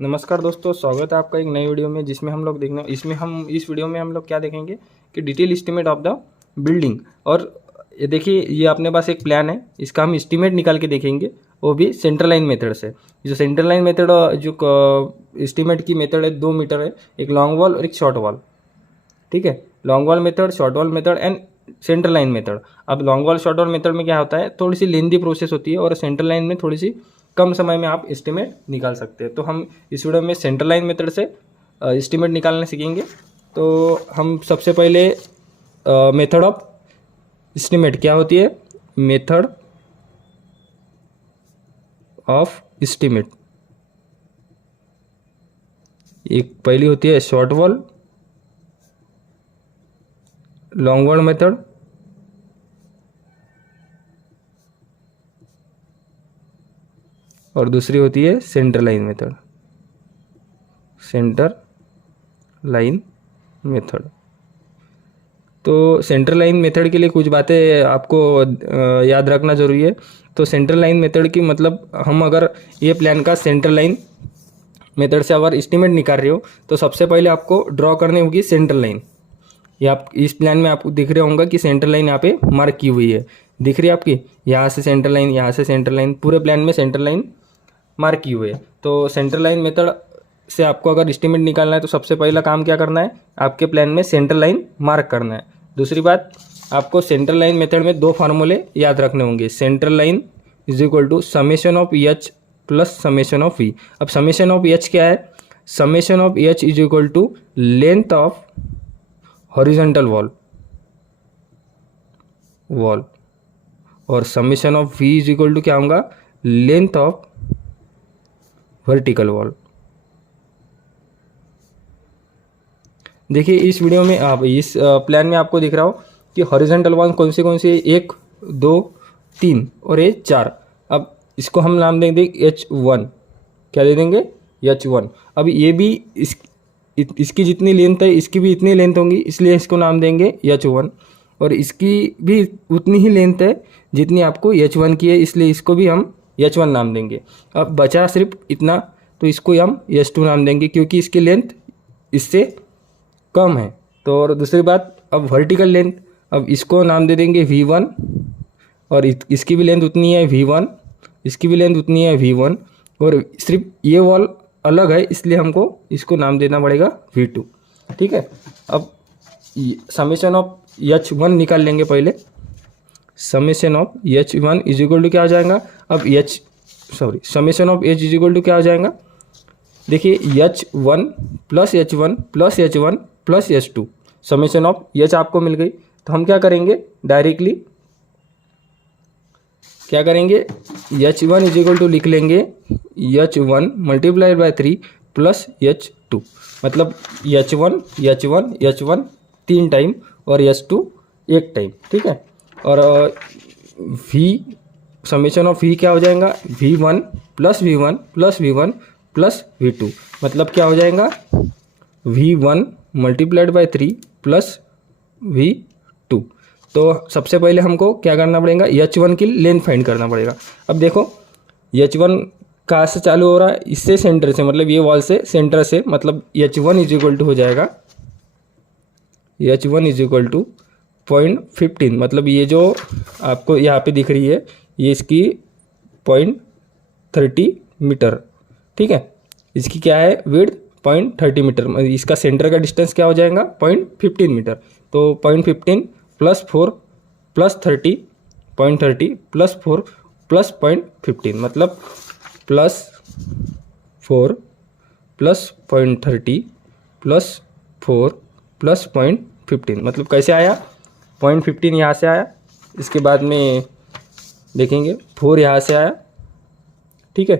नमस्कार दोस्तों, स्वागत है आपका एक नई वीडियो में जिसमें हम लोग देखने इस वीडियो में हम लोग क्या देखेंगे कि detail estimate of the building. और ये देखिए, ये अपने पास एक प्लान है, इसका हम एस्टीमेट निकाल के देखेंगे, वो भी सेंट्रल लाइन मेथड से। जो सेंट्रल लाइन मेथड जो एस्टीमेट की मेथड है, 2 मीटर है, एक लॉन्ग वॉल और एक शॉर्ट वॉल। ठीक है, long wall method, short wall method and central line method. अब long wall short wall method में क्या होता है, थोड़ी सी लेंदी प्रोसेस होती है, और सेंट्रल लाइन में थोड़ी सी कम समय में आप एस्टीमेट निकाल सकते हैं। तो हम इस वीडियो में सेंट्रल लाइन मेथड से एस्टीमेट निकालना सीखेंगे। तो हम सबसे पहले मेथड ऑफ एस्टीमेट क्या होती है, मेथड ऑफ एस्टीमेट। एक पहली होती है short wall long wall method, और दूसरी होती है centre line method, centre line method. तो सेंटर लाइन मेथड के लिए कुछ बातें आपको याद रखना ज़रूरी है। तो सेंटर लाइन मेथड की मतलब, हम अगर ये प्लान का सेंटर लाइन मेथड से अगर एस्टीमेट निकाल रहे हो तो सबसे पहले आपको ड्रॉ करनी होगी सेंटर लाइन। ये आप इस प्लान में आपको दिख रहा होगा कि सेंटर लाइन यहाँ पे मार्क की हुई है, दिख रही है आपकी, यहाँ से सेंटर लाइन, यहाँ से सेंटर लाइन, पूरे प्लान में सेंटर लाइन मार्क की हुई है। तो सेंटर लाइन मेथड से आपको अगर एस्टीमेट निकालना है तो सबसे पहला काम क्या करना है, आपके प्लान में सेंटर लाइन मार्क करना है। दूसरी बात, आपको सेंट्रल लाइन मेथड में 2 फार्मूले याद रखने होंगे। Central line is equal to summation of H plus summation of V. अब समेशन ऑफ एच क्या है, summation of H is equal to length of horizontal wall और summation of V is equal to क्या होगा, length of vertical wall. देखिए इस video में आप इस प्लान में आपको दिख रहा हो कि हॉरिजॉन्टल वॉल कौन सी 1 2 3 और ये 4। अब इसको हम नाम देंगे H1, क्या दे देंगे, H1। अब ये भी इसकी जितनी लेंथ है इसकी भी इतनी लेंथ होंगी, इसलिए इसको नाम देंगे H1। और इसकी भी उतनी ही लेंथ है जितनी आपको H1 की है, इसलिए इसको भी हम H1 नाम देंगे। अब बचा सिर्फ इतना, तो इसको हम H2 नाम देंगे क्योंकि इसकी लेंथ इससे कम है। तो और दूसरी बात, अब वर्टिकल लेंथ, अब इसको नाम दे देंगे V1, और इसकी भी लेंथ उतनी है V1, इसकी भी लेंथ उतनी है V1, और सिर्फ ये वॉल अलग है इसलिए हमको इसको नाम देना पड़ेगा V2। ठीक है, अब समेशन ऑफ H1 निकाल लेंगे पहले। Summation of H1 is equal to क्या हो जाएगा, अब summation of H is equal to क्या हो जाएगा, देखिए H1 plus H1 plus H1 plus H2। Summation of H आपको मिल गई, तो हम क्या करेंगे, डायरेक्टली क्या करेंगे, H1 इज इक्वल टू लिख लेंगे H1 multiplied by 3 plus H2। मतलब H1 3 टाइम और H2 1 टाइम। ठीक है, और V समेशन ऑफ V क्या हो जाएगा, V1 plus V1 plus V1 plus V2। मतलब क्या हो जाएगा, V1 multiplied by 3 plus V2। तो सबसे पहले हमको क्या करना पड़ेगा, H1 की लेंथ फाइंड करना पड़ेगा। अब देखो H1 कहाँ से चालू हो रहा है, इससे सेंटर से, मतलब ये वॉल से सेंटर से, मतलब H1 इज इक्वल टू हो जाएगा H1 इज इक्वल टू 0.15। मतलब ये जो आपको यहाँ पे दिख रही है ये इसकी 0.30 मीटर। ठीक है, इसकी क्या है, विड्थ 0.30 मीटर, इसका सेंटर का डिस्टेंस क्या हो जाएगा, 0.15 मीटर। तो 0.15 प्लस 4 प्लस 30, 0.30 प्लस 4 प्लस 0.15, मतलब प्लस 4 प्लस 0.30 प्लस 4 प्लस 0.15। मतलब कैसे आया, 0.15 यहाँ से आया, इसके बाद में देखेंगे 4 यहाँ से आया, ठीक है,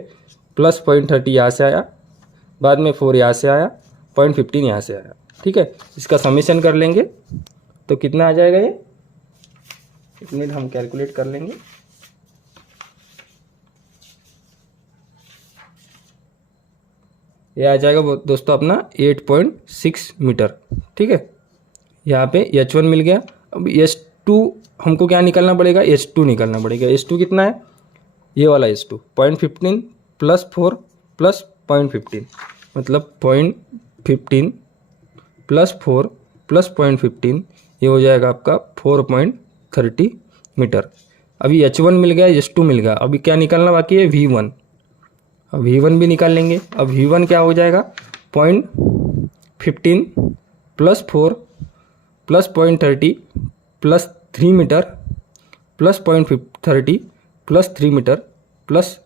प्लस 0.30 यहाँ से आया, बाद में 4 यहाँ से आया, 0.15 यहाँ से आया। ठीक है, इसका समेशन कर लेंगे तो कितना आ जाएगा, ये 1 मिनट हम कैलकुलेट कर लेंगे। ये आ जाएगा दोस्तों अपना 8.6 मीटर। ठीक है, यहाँ पे H1 मिल गया। अब H2 हमको क्या निकालना पड़ेगा, H2 निकालना पड़ेगा। H2 कितना है, ये वाला H2 0.15 प्लस 4 प्लस 0.15, मतलब 0.15 प्लस 4 प्लस 0.15, ये हो जाएगा आपका 4.30 मीटर। अभी H1 मिल गया, H2 मिल गया, अभी क्या निकालना बाकी है, V1। अब V1 भी निकाल लेंगे। अब V1 क्या हो जाएगा, 0.15 plus 4 plus 0.30 plus 3 metre plus 0.30 plus 3 metre plus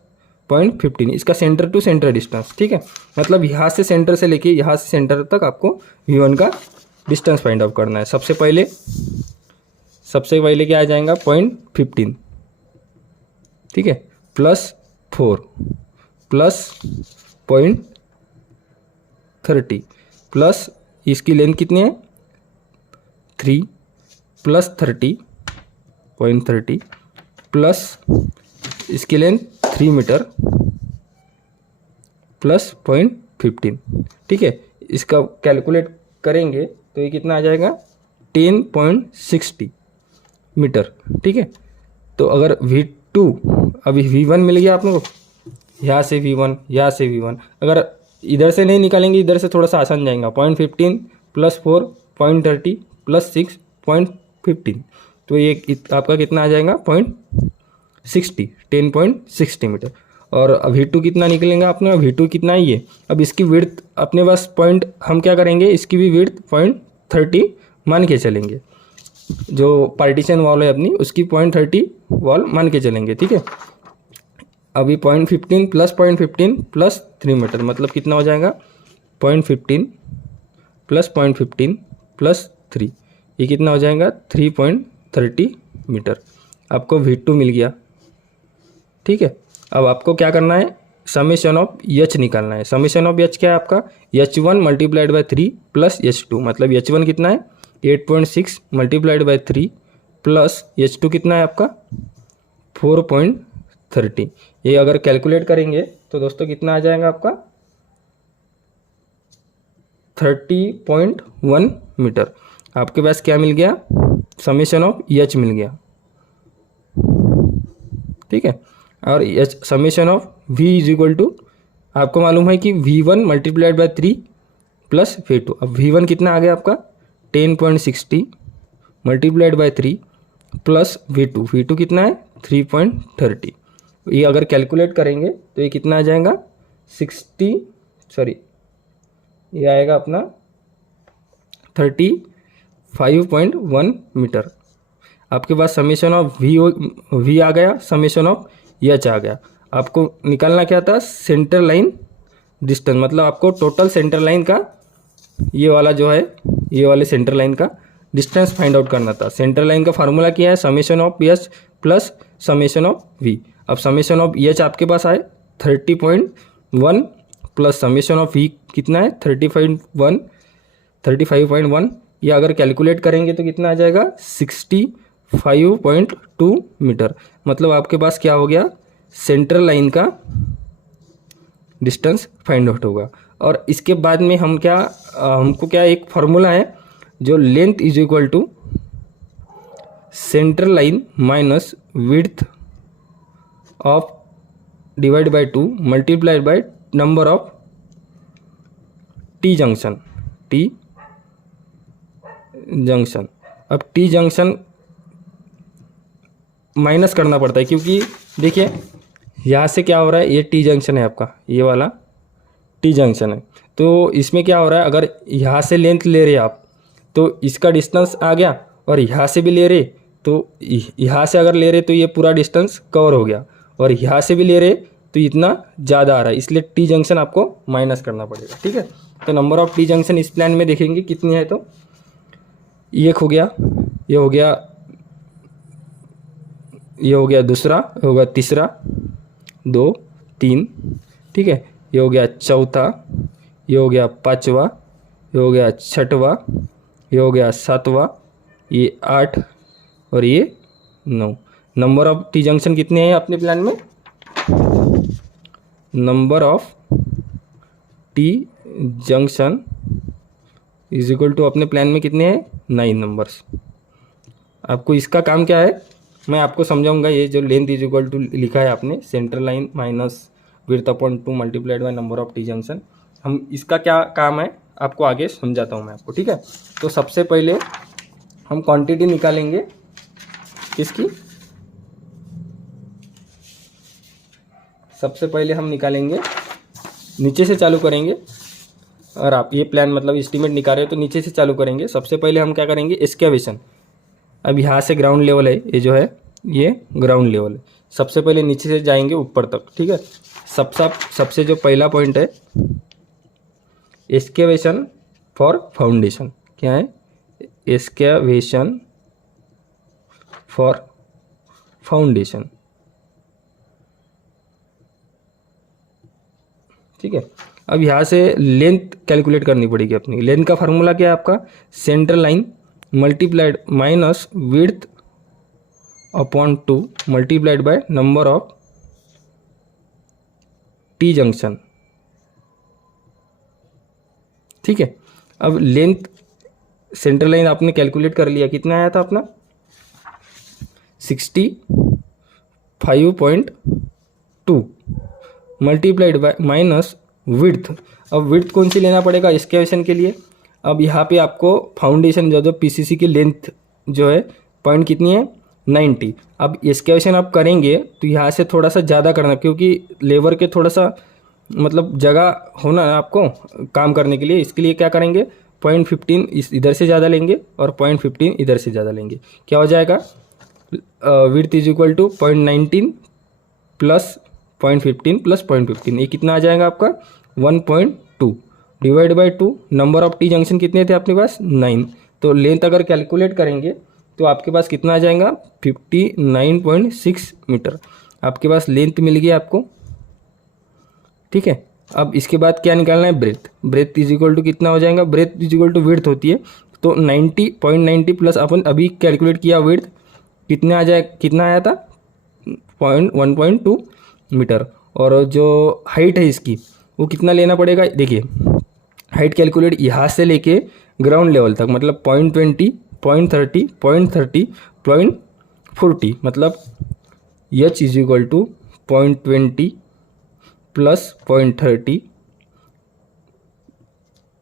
0.15, इसका सेंटर टू सेंटर डिस्टेंस। ठीक है, मतलब यहाँ से सेंटर से लेके यहाँ से सेंटर तक आपको V1 का डिस्टेंस फाइंड आउट करना है। सबसे पहले क्या आ जाएगा, 0.15, ठीक है, प्लस 4 प्लस 0.30 प्लस इसकी लेंथ कितनी है, 3 प्लस 30.30 प्लस इसकी लेंथ 3 मीटर प्लस 0.15। ठीक है, इसका कैलकुलेट करेंगे तो ये कितना आ जाएगा, 10.60 मीटर। ठीक है, तो अगर V2, अभी V1 मिल गया आप लोगों को, यहाँ से V1, यहाँ से V1, अगर इधर से नहीं निकालेंगे, इधर से थोड़ा सा आसान जाएगा, 0.15 प्लस 4 0.30 प्लस 6 0.15, तो ये आपका कितना आ जाएगा, 10.60 मीटर। और V2 कितना निकलेगा अपने, V2 कितना है ये, अब इसकी विड्थ अपने पास पॉइंट, हम क्या करेंगे, इसकी भी विड्थ 0.30 मान के चलेंगे, जो पार्टीशन वॉल है अपनी उसकी 0.30 वॉल मान के चलेंगे। ठीक है, अभी 0.15 प्लस 0.15 प्लस 3 मीटर, मतलब कितना हो जाएगा, 0.15 प्लस 0.15 प्लस 3, ये कितना हो जाएगा, 3.30 मीटर। आपको V2 मिल गया। ठीक है, अब आपको क्या करना है, समेशन ऑफ H निकालना है। समेशन ऑफ H क्या है आपका, H1 multiplied by 3 plus H2, मतलब H1 कितना है, 8.6 मल्टीप्लाइड बाय 3 प्लस H2 कितना है आपका, 4.30। ये अगर कैलकुलेट करेंगे तो दोस्तों कितना आ जाएगा आपका, 30.1 मीटर। आपके पास क्या मिल गया, समेशन ऑफ H मिल गया। ठीक है, और H summation of V is equal to, आपको मालूम है कि V1 multiplied by 3 plus V2। अब V1 कितना आ गया आपका, 10.60 मल्टीप्लाइड बाय 3 प्लस V2 कितना है, 3.30। ये अगर कैलकुलेट करेंगे तो ये कितना आ जाएगा, ये आएगा अपना 35.1 मीटर। आपके पास समेशन ऑफ V आ गया, समेशन ऑफ H आ गया। आपको निकालना क्या था, सेंटर लाइन डिस्टेंस, मतलब आपको टोटल सेंटर लाइन का ये वाला जो है, ये वाले सेंटर लाइन का डिस्टेंस फाइंड आउट करना था। सेंटर लाइन का फार्मूला क्या है, summation of H plus summation of V। अब समेशन ऑफ H आपके पास आए 30.1 प्लस समेशन ऑफ V कितना है, 35.1। ये अगर कैलकुलेट करेंगे तो कितना आ जाएगा, 65.2 मीटर। मतलब आपके पास क्या हो गया, सेंटर लाइन का डिस्टेंस फाइंड आउट होगा। और इसके बाद में हमको क्या एक फार्मूला है, जो length is equal to centre line minus width of divide by 2 multiplied by number of T junction. अब T जंक्शन माइनस करना पड़ता है, क्योंकि देखिए यहाँ से क्या हो रहा है, ये T जंक्शन है आपका, ये वाला T जंक्शन है। तो इसमें क्या हो रहा है, अगर यहाँ से लेंथ ले रहे आप तो इसका डिस्टेंस आ गया, और यहाँ से भी ले रहे तो यहाँ से अगर ले रहे तो ये पूरा डिस्टेंस कवर हो गया, और यहाँ से भी ले रहे तो इतना ज़्यादा आ रहा है, इसलिए T जंक्शन आपको माइनस करना पड़ेगा। ठीक है, तो नंबर ऑफ T जंक्शन इस प्लान में देखेंगे कितनी है, तो एक हो गया, ये हो गया, ये हो गया दूसरा, ये हो गया तीसरा, 2 3, ठीक है, ये हो गया चौथा, ये हो गया पाँचवा, ये हो गया छठवा, ये हो गया सातवां, ये 8 और ये 9। नंबर ऑफ T जंक्शन कितने हैं अपने प्लान में, number of T junction is equal to अपने प्लान में कितने हैं, 9 नंबर्स। आपको इसका काम क्या है मैं आपको समझाऊंगा। ये जो लेंथ इज इक्वल टू लिखा है आपने, centre line minus width upon 2 multiplied by number of T junction. हम इसका क्या काम है आपको आगे समझाता हूँ मैं आपको, ठीक है। तो सबसे पहले हम क्वांटिटी निकालेंगे किसकी, सबसे पहले हम निकालेंगे, नीचे से चालू करेंगे। और आप ये प्लान मतलब एस्टीमेट निकाल रहे हो तो नीचे से चालू करेंगे। सबसे पहले हम क्या करेंगे, एक्सकेवेशन। अब यहाँ से ग्राउंड लेवल है, ये जो है ये ग्राउंड लेवल है। सबसे पहले नीचे से जाएंगे ऊपर तक, ठीक है। सबसे जो पहला पॉइंट है, एक्सकेवेशन फॉर फाउंडेशन। क्या है, एक्सकेवेशन फॉर फाउंडेशन, ठीक है। अब यहाँ से लेंथ कैलकुलेट करनी पड़ेगी अपनी। लेंथ का फार्मूला क्या है आपका, central line multiplied minus width upon 2 multiplied by number of T junction, ठीक है। अब लेंथ सेंट्रल लाइन आपने कैलकुलेट कर लिया, कितना आया था अपना 65.2 मल्टीप्लाइड बाय माइनस विड्थ। अब विड्थ कौन सी लेना पड़ेगा एक्सकेवेशन के लिए। अब यहाँ पे आपको फाउंडेशन जो पीसीसी की लेंथ जो है पॉइंट कितनी है 90। अब एक्सकेवेशन आप करेंगे तो यहाँ से थोड़ा सा ज़्यादा करना, क्योंकि लेबर के थोड़ा सा मतलब जगह होना है आपको काम करने के लिए। इसके लिए क्या करेंगे, 0.15 इधर से ज़्यादा लेंगे और 0.15 इधर से ज़्यादा लेंगे। क्या हो जाएगा, width is equal to 0.19 plus 0.15 plus 0.15, ये कितना आ जाएगा आपका 1.2 divide by 2। Number of T junction कितने थे अपने पास 9। तो लेंथ अगर कैलकुलेट करेंगे तो आपके पास कितना आ जाएगा 59.6 मीटर आपके पास लेंथ मिल गई आपको, ठीक है। अब इसके बाद क्या निकालना है, breadth. Breadth is equal to कितना हो जाएगा, breadth is equal to width होती है, तो 90.90 प्लस अपन अभी कैलकुलेट किया विड्थ, कितना आ जाए, कितना आया था 1.2 मीटर। और जो हाइट है इसकी वो कितना लेना पड़ेगा, देखिए हाइट कैलकुलेट यहाँ से लेके ग्राउंड लेवल तक, मतलब 0.20 0.30 0.30 0.40, मतलब H is equal to 0.20 plus 0.30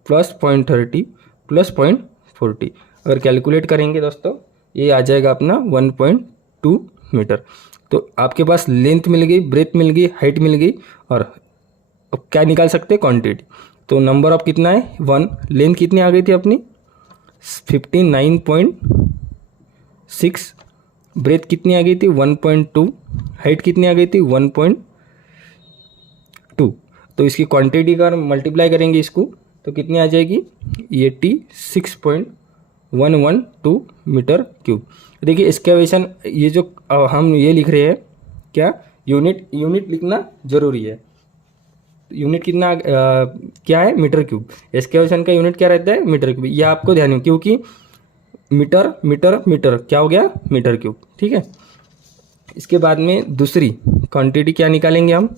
plus 0.30 plus 0.40। अगर कैलकुलेट करेंगे दोस्तों ये आ जाएगा अपना 1.2 मीटर। तो आपके पास लेंथ मिल गई, ब्रेथ मिल गई, हाइट मिल गई, और अब क्या निकाल सकते हैं, क्वांटिटी। तो नंबर ऑफ कितना है 1, लेंथ कितनी आ गई थी अपनी 59.6, ब्रेथ कितनी आ गई थी 1.2, हाइट कितनी आ गई थी 1.2। तो इसकी क्वांटिटी का मल्टीप्लाई करेंगे इसको तो कितनी आ जाएगी 86.112 मीटर क्यूब। देखिए एक्सकेवेशन, ये जो हम ये लिख रहे हैं क्या, यूनिट लिखना ज़रूरी है। यूनिट कितना क्या है मीटर क्यूब, एक्सकेवेशन का यूनिट क्या रहता है मीटर क्यूब, यह आपको ध्यान है, क्योंकि मीटर मीटर मीटर क्या हो गया मीटर क्यूब, ठीक है। इसके बाद में दूसरी क्वांटिटी क्या निकालेंगे हम,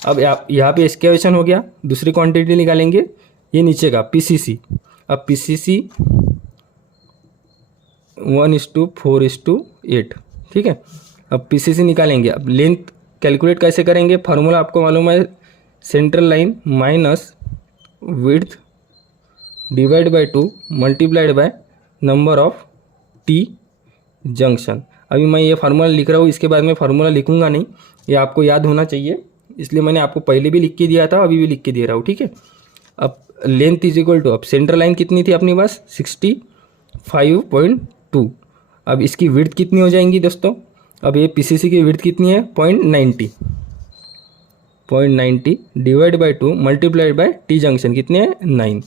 अब यहाँ पे एक्सकेवेशन हो गया, दूसरी क्वांटिटी निकालेंगे ये नीचे का पीसीसी। अब पीसीसी 1:4:8, ठीक है। अब पीसीसी निकालेंगे। अब लेंथ कैलकुलेट कैसे करेंगे, फार्मूला आपको मालूम है, central line minus width divide by 2 multiplied by number of T junction. अभी मैं ये फार्मूला लिख रहा हूँ, इसके बाद में फार्मूला लिखूंगा नहीं, ये आपको याद होना चाहिए, इसलिए मैंने आपको पहले भी लिख के दिया था, अभी भी लिख के दे रहा हूँ, ठीक है। अब लेंथ इज इक्वल टू, अब सेंट्रल लाइन कितनी थी अपने पास 65.2। अब इसकी विड्थ कितनी हो जाएंगी दोस्तों, अब ये पीसीसी की विड्थ कितनी है 0.90 divide by 2 multiplied bye T junction कितने हैं 9।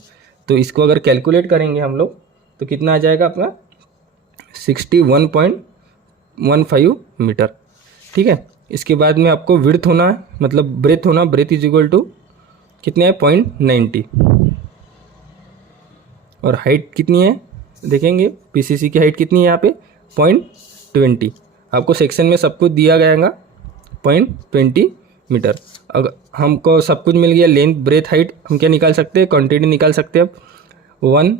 तो इसको अगर कैलकुलेट करेंगे हम लोग तो कितना आ जाएगा अपना 61.15 मीटर, ठीक है। इसके बाद में आपको विड्थ होना है, मतलब ब्रेथ होना, ब्रेथ इज इक्वल टू कितने हैं 0.90, और हाइट कितनी है देखेंगे, पीसीसी की हाइट कितनी है यहाँ पे 0.20। आपको सेक्शन में सब कुछ दिया गया 0.20 मीटर। अगर हमको सब कुछ मिल गया, लेंथ ब्रेथ हाइट, हम क्या निकाल सकते हैं, क्वांटिटी निकाल सकते हैं। अब 1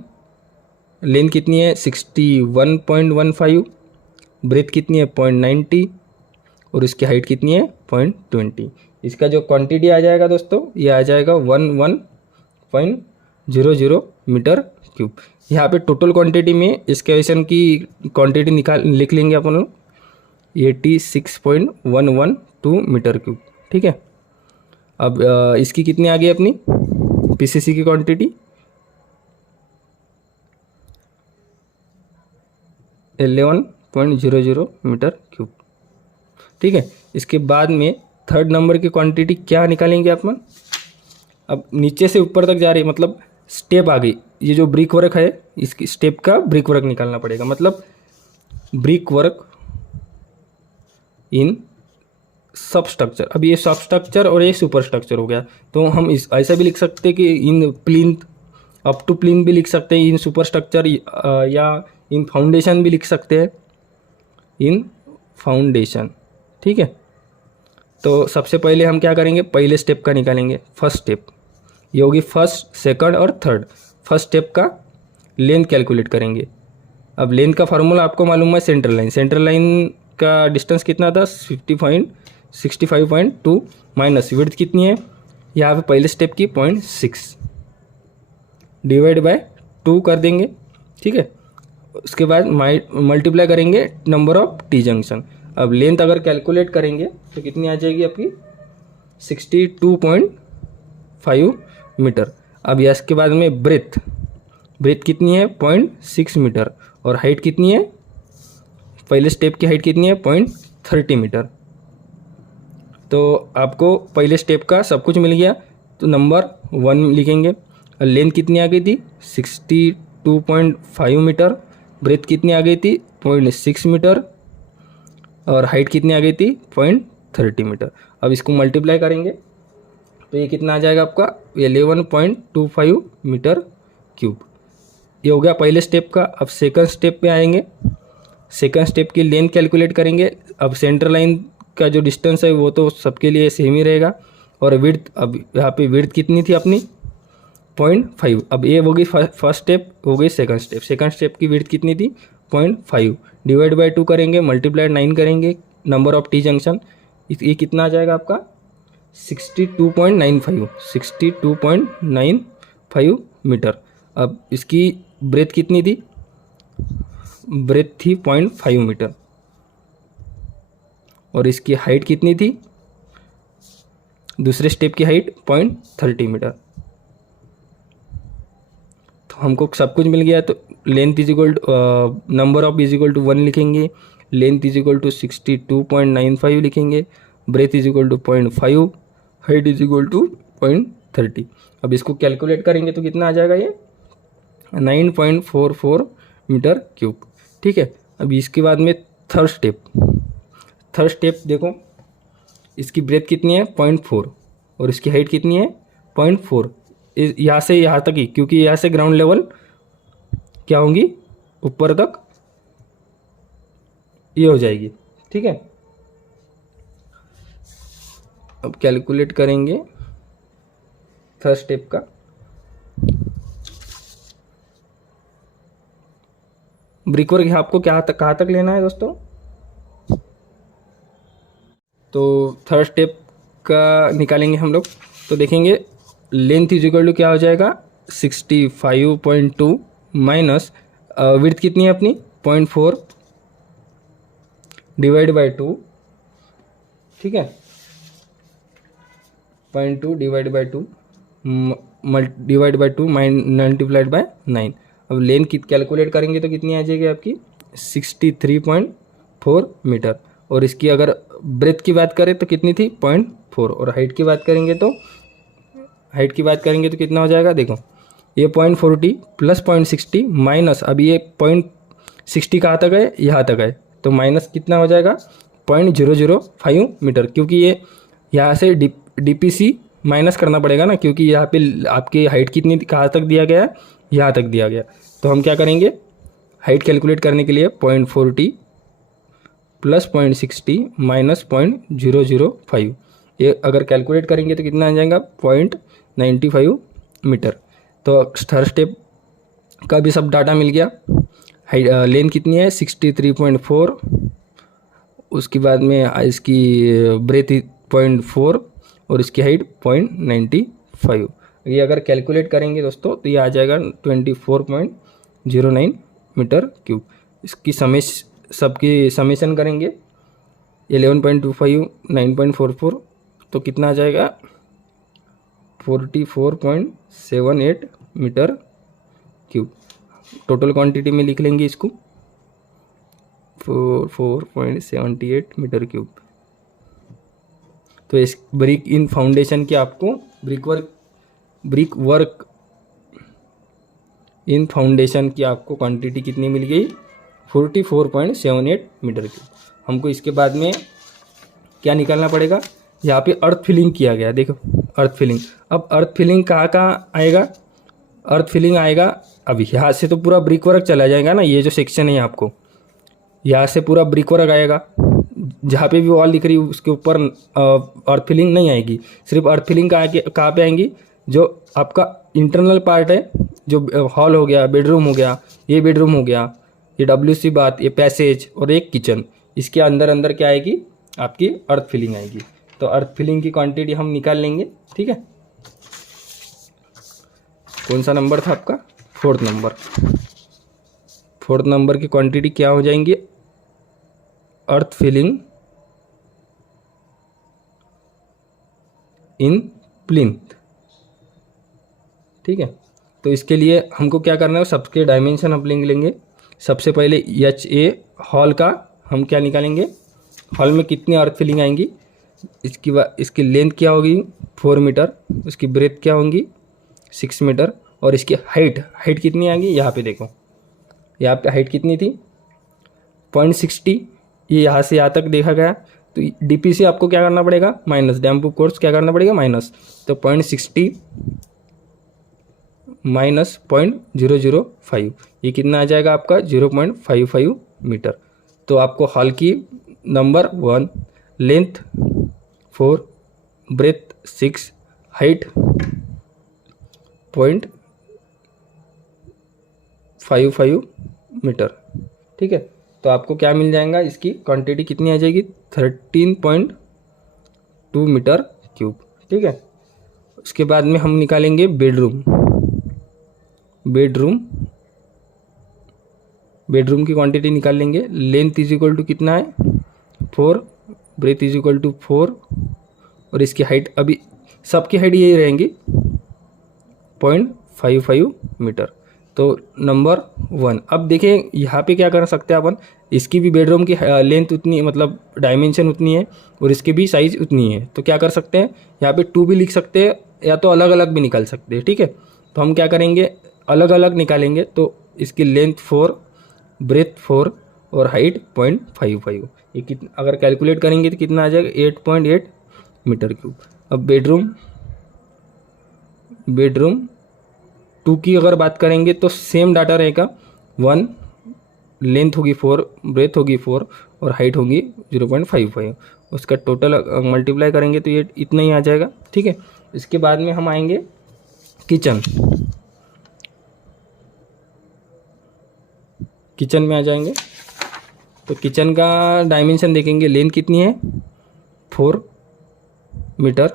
लेंथ कितनी है 61.15, ब्रेथ कितनी है 0.90, और इसकी हाइट कितनी है 0.20। इसका जो क्वांटिटी आ जाएगा दोस्तों, ये आ जाएगा 11.00 मीटर क्यूब। यहाँ पे टोटल क्वांटिटी में इसके क्वेश्चन की क्वांटिटी लिख लेंगे अपन लोग 86.112 मीटर क्यूब। ठीक है, अब इसकी कितनी आ गई अपनी पीसीसी की क्वांटिटी 11.00 मीटर क्यूब। ठीक है, इसके बाद में थर्ड नंबर की क्वांटिटी क्या निकालेंगे अपन। अब नीचे से ऊपर तक जा रही है, मतलब स्टेप आ गई। ये जो ब्रिक वर्क है, इसकी स्टेप का ब्रिक वर्क निकालना पड़ेगा, मतलब ब्रिक वर्क इन सब स्ट्रक्चर। अब ये सब स्ट्रक्चर और ये सुपर स्ट्रक्चर हो गया, तो हम इस ऐसा भी लिख सकते हैं कि इन प्लिंथ, अप टू प्लिंथ भी लिख सकते हैं, इन सुपर स्ट्रक्चर, या इन फाउंडेशन भी लिख सकते हैं, इन फाउंडेशन। ठीक है, तो सबसे पहले हम क्या करेंगे, पहले स्टेप का निकालेंगे। फर्स्ट स्टेप ये होगी फर्स्ट, सेकंड और थर्ड। फर्स्ट स्टेप का लेंथ कैलकुलेट करेंगे। अब लेंथ का फार्मूला आपको मालूम है, सेंट्रल लाइन। सेंट्रल लाइन का डिस्टेंस कितना था 65.2 माइनस विड्थ कितनी है यहाँ पे पहले स्टेप की 0.6 डिवाइड बाय 2 कर देंगे। ठीक है, उसके बाद मल्टीप्लाई करेंगे नंबर ऑफ टी जंक्शन। अब लेंथ अगर कैलकुलेट करेंगे तो कितनी आ जाएगी आपकी 62.5 मीटर। अब इसके बाद में ब्रेथ कितनी है 0.6 मीटर, और हाइट कितनी है, पहले स्टेप की हाइट कितनी है 0.30 मीटर। तो आपको पहले स्टेप का सब कुछ मिल गया, तो नंबर 1 लिखेंगे। लेंथ कितनी आ गई थी 62.5 मीटर, ब्रेथ कितनी आ गई थी 0.6 मीटर, और हाइट कितनी आ गई थी 0.30 मीटर। अब इसको मल्टीप्लाई करेंगे तो ये कितना आ जाएगा आपका 11.25 मीटर क्यूब। ये हो गया पहले स्टेप का। अब सेकंड स्टेप पे आएंगे। सेकंड स्टेप की लेंथ कैलकुलेट करेंगे। अब सेंटर लाइन का जो डिस्टेंस है वो तो सबके लिए सेम ही रहेगा, और विड्थ, अब यहाँ पे विड्थ कितनी थी अपनी 0.5। अब ये हो गई फर्स्ट स्टेप, हो गई सेकंड स्टेप। सेकंड स्टेप की विड्थ कितनी थी 0.5 डिवाइड बाय 2 करेंगे, मल्टीप्लाई 9 करेंगे नंबर ऑफ टी जंक्शन। ये कितना आ जाएगा आपका 62.95 मीटर। अब इसकी ब्रेथ कितनी थी, ब्रेथ थी 0.5 मीटर, और इसकी हाइट कितनी थी, दूसरे स्टेप की हाइट 0.30 मीटर। तो हमको सब कुछ मिल गया। तो length is equal to number of is equal to 1 लिखेंगे, लेंथ इज इक्वल टू 62.95 लिखेंगे, breadth is equal to 0.5, height is equal to 0.30। अब इसको कैलकुलेट करेंगे तो कितना आ जाएगा ये 9.44 मीटर क्यूब। ठीक है, अब इसके बाद में थर्ड स्टेप देखो, इसकी ब्रेथ कितनी है 0.4, और इसकी हाइट कितनी है 0.4। यहाँ से यहाँ तक ही, क्योंकि यहाँ से ग्राउंड लेवल क्या होंगी ऊपर तक ये हो जाएगी। ठीक है, अब कैलकुलेट करेंगे थर्ड स्टेप का। ब्रिक वर्क आपको कहाँ तक लेना है दोस्तों। तो थर्ड स्टेप का निकालेंगे हम लोग, तो देखेंगे लेंथ इज इक्वल टू क्या हो जाएगा 65.2 माइनस विड्थ कितनी है अपनी 0.4 डिवाइड बाय 2। ठीक है, 0.2 divide by 2 divide by 2 multiplied bye 9। अब लेंथ कैलकुलेट करेंगे तो कितनी आ जाएगी आपकी 63.4 मीटर, और इसकी अगर ब्रेथ की बात करें तो कितनी थी 0.4, और हाइट की बात करेंगे तो कितना हो जाएगा, देखो ये 0.40 प्लस 0.60 माइनस, अब ये 0.60 कहाँ तक है, यहाँ तक है, तो माइनस कितना हो जाएगा 0.005 मीटर, क्योंकि ये यहाँ से डीपीसी माइनस करना पड़ेगा ना, क्योंकि यहाँ पे आपकी हाइट कितनी कहाँ तक दिया गया है, यहाँ तक दिया गया। तो हम क्या करेंगे, हाइट कैलकुलेट करने के लिए 0.40 प्लस 0.60 माइनस 0.005, ये अगर कैलकुलेट करेंगे तो कितना आ जाएगा 0.95 मीटर। तो थर्ड स्टेप का भी सब डाटा मिल गया। लेंथ कितनी है 63.4, उसके बाद में इसकी ब्रेथ 0.4, और इसकी हाइट 0.95। ये अगर कैलकुलेट करेंगे दोस्तों तो ये आ जाएगा 24.09 मीटर क्यूब। इसकी सबकी समेशन करेंगे 11.25 9.44 तो कितना आ जाएगा 44.78 मीटर क्यूब। टोटल क्वांटिटी में लिख लेंगे इसको 44.78 मीटर क्यूब। तो इस ब्रिक इन फाउंडेशन की आपको ब्रिक वर्क इन फाउंडेशन की आपको क्वांटिटी कितनी मिल गई 44.78 मीटर क्यूब। हमको इसके बाद में क्या निकालना पड़ेगा, यहाँ पे अर्थ फिलिंग किया गया, देखो अर्थ फिलिंग। अब अर्थ फिलिंग कहाँ आएगा, अर्थ फिलिंग आएगा अब यहाँ से तो पूरा ब्रिक वर्क चला जाएगा ना, ये जो सेक्शन है आपको यहाँ से पूरा ब्रिक वर्क आएगा। जहाँ पे भी वॉल दिख रही है उसके ऊपर अर्थ फिलिंग नहीं आएगी, सिर्फ अर्थ फिलिंग कहाँ पे आएंगी, जो आपका इंटरनल पार्ट है, जो हॉल हो गया, बेडरूम हो गया, ये बेडरूम हो गया, ये WC बाथ, ये पैसेज और एक किचन, इसके अंदर अंदर क्या आएगी आपकी अर्थ फिलिंग आएगी। तो अर्थ फिलिंग की क्वांटिटी हम निकाल लेंगे, ठीक है। कौन सा नंबर था आपका, 4th नंबर। 4th नंबर की क्वांटिटी क्या हो जाएंगी, अर्थ फिलिंग इन प्लिंथ, ठीक है। तो इसके लिए हमको क्या करना है, सबके डायमेंशन हम लेंगे। सबसे पहले HA हॉल का हम क्या निकालेंगे, हॉल में कितनी अर्थ फिलिंग आएंगी, इसकी लेंथ क्या होगी 4 मीटर, उसकी ब्रेथ क्या होंगी 6 मीटर, और इसकी हाइट कितनी आएगी, यहाँ पे देखो, यहाँ पे हाइट कितनी थी 0.60, ये यहाँ से यहाँ तक देखा गया। तो DP से आपको क्या करना पड़ेगा माइनस, डैम्प कोर्स क्या करना पड़ेगा माइनस, तो 0.60 माइनस 0.005, ये कितना आ जाएगा आपका 0.55 मीटर। तो आपको हॉल की number 1, length 4, breadth 6, height 0.55 metre, ठीक है। तो आपको क्या मिल जाएगा, इसकी क्वांटिटी कितनी आ जाएगी 13.2 मीटर क्यूब, ठीक है। उसके बाद में हम निकालेंगे बेडरूम की क्वांटिटी निकाल लेंगे। लेंथ इज इक्वल टू कितना है 4, ब्रेथ इज इक्वल टू 4, और इसकी हाइट अभी सबकी हाइट यही रहेंगी 0.55 मीटर। तो नंबर 1। अब देखें यहाँ पे क्या कर सकते हैं अपन, इसकी भी बेडरूम की लेंथ उतनी मतलब डायमेंशन उतनी है और इसकी भी साइज़ उतनी है। तो क्या कर सकते हैं, यहाँ पे 2 भी लिख सकते हैं या तो अलग अलग भी निकाल सकते हैं, ठीक है। तो हम क्या करेंगे, अलग अलग निकालेंगे। तो इसकी लेंथ 4, ब्रेथ 4 और हाइट 0.55, ये कितना अगर कैलकुलेट करेंगे तो कितना आ जाएगा 8.8 मीटर क्यूब। अब बेडरूम 2 की अगर बात करेंगे तो सेम डाटा रहेगा, 1 लेंथ होगी 4, ब्रेथ होगी 4 और हाइट होगी 0.55। उसका टोटल मल्टीप्लाई करेंगे तो ये इतना ही आ जाएगा, ठीक है। इसके बाद में हम आएंगे किचन में आ जाएंगे। तो किचन का डायमेंशन देखेंगे, लेंथ कितनी है 4 मीटर,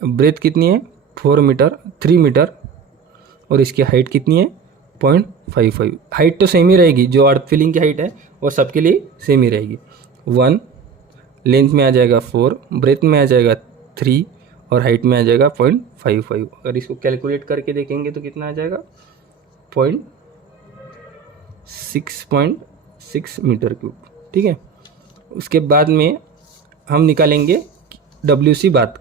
ब्रेथ कितनी है 3 मीटर, और इसकी हाइट कितनी है 0.55। हाइट तो सेम ही रहेगी, जो अर्थ फिलिंग की हाइट है वो सबके लिए सेम ही रहेगी। 1 लेंथ में आ जाएगा 4, ब्रेथ में आ जाएगा 3 और हाइट में आ जाएगा 0.55। अगर इसको कैलकुलेट करके देखेंगे तो कितना आ जाएगा 6.6 मीटर क्यूब, ठीक है। उसके बाद में हम निकालेंगे WC बात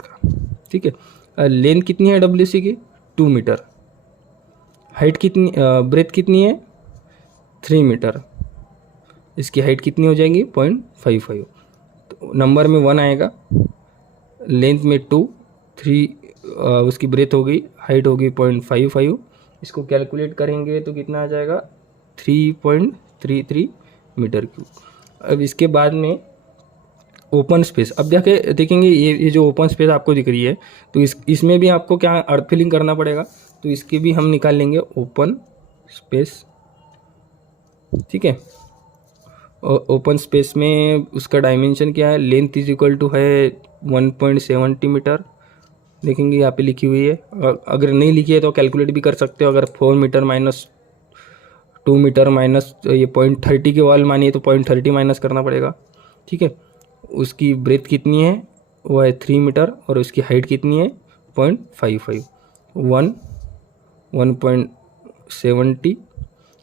का, ठीक है। लेंथ कितनी है WC की 2 मीटर, हाइट कितनी, ब्रेथ कितनी है 3 मीटर, इसकी हाइट कितनी हो जाएगी 0.55। तो नंबर में 1 आएगा, लेंथ में 2, 3 उसकी ब्रेथ होगी, हाइट होगी 0.55। इसको कैलकुलेट करेंगे तो कितना आ जाएगा 3.33 मीटर क्यूब। अब इसके बाद में ओपन स्पेस, अब देखेंगे ये जो ओपन स्पेस आपको दिख रही है तो इसमें भी आपको क्या अर्थ फिलिंग करना पड़ेगा। तो इसके भी हम निकाल लेंगे ओपन स्पेस, ठीक है। ओपन स्पेस में उसका डायमेंशन क्या है, लेंथ इज इक्वल टू है 1.70 मीटर, देखेंगे यहाँ पे लिखी हुई है। अगर नहीं लिखी है तो कैलकुलेट भी कर सकते हो। अगर 4 मीटर माइनस 2 मीटर माइनस ये 0.30 की वॉल मानिए तो 0.30 माइनस करना पड़ेगा, ठीक है। उसकी ब्रेथ कितनी है, वो है 3 मीटर, और उसकी हाइट कितनी है 0.55, 1.70,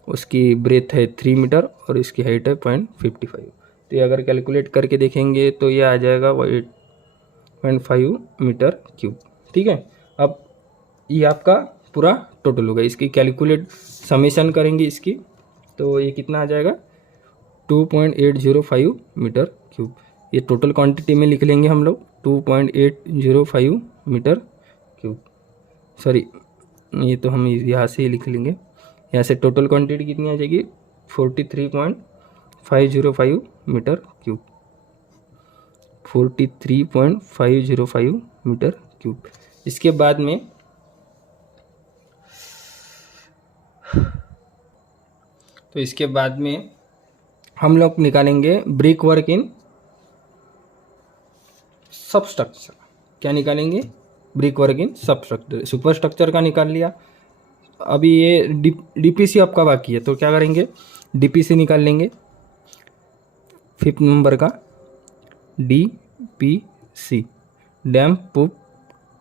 उसकी ब्रेथ है 3 मीटर और इसकी हाइट है 0.55। तो ये अगर कैलकुलेट करके देखेंगे तो ये आ जाएगा 8.5 मीटर क्यूब, ठीक है। अब ये आपका पूरा टोटल होगा, इसकी कैलकुलेट समेशन करेंगे इसकी, तो ये कितना आ जाएगा 2.805 मीटर क्यूब। ये टोटल क्वांटिटी में लिख लेंगे हम लोग 2.805 मीटर क्यूब, सॉरी ये तो हम यहाँ से ही लिख लेंगे। यहाँ से टोटल क्वांटिटी कितनी आ जाएगी 43.505 मीटर क्यूब, 43.505 मीटर क्यूब। इसके बाद में हम लोग निकालेंगे ब्रिक वर्क इन सबस्ट्रक्चर। क्या निकालेंगे, brick work in substructure. Super structure का निकाल लिया, अभी ये डीपीसी आपका बाकी है, तो क्या करेंगे डीपीसी निकाल लेंगे। 5th नंबर का डीपीसी, डैम पुप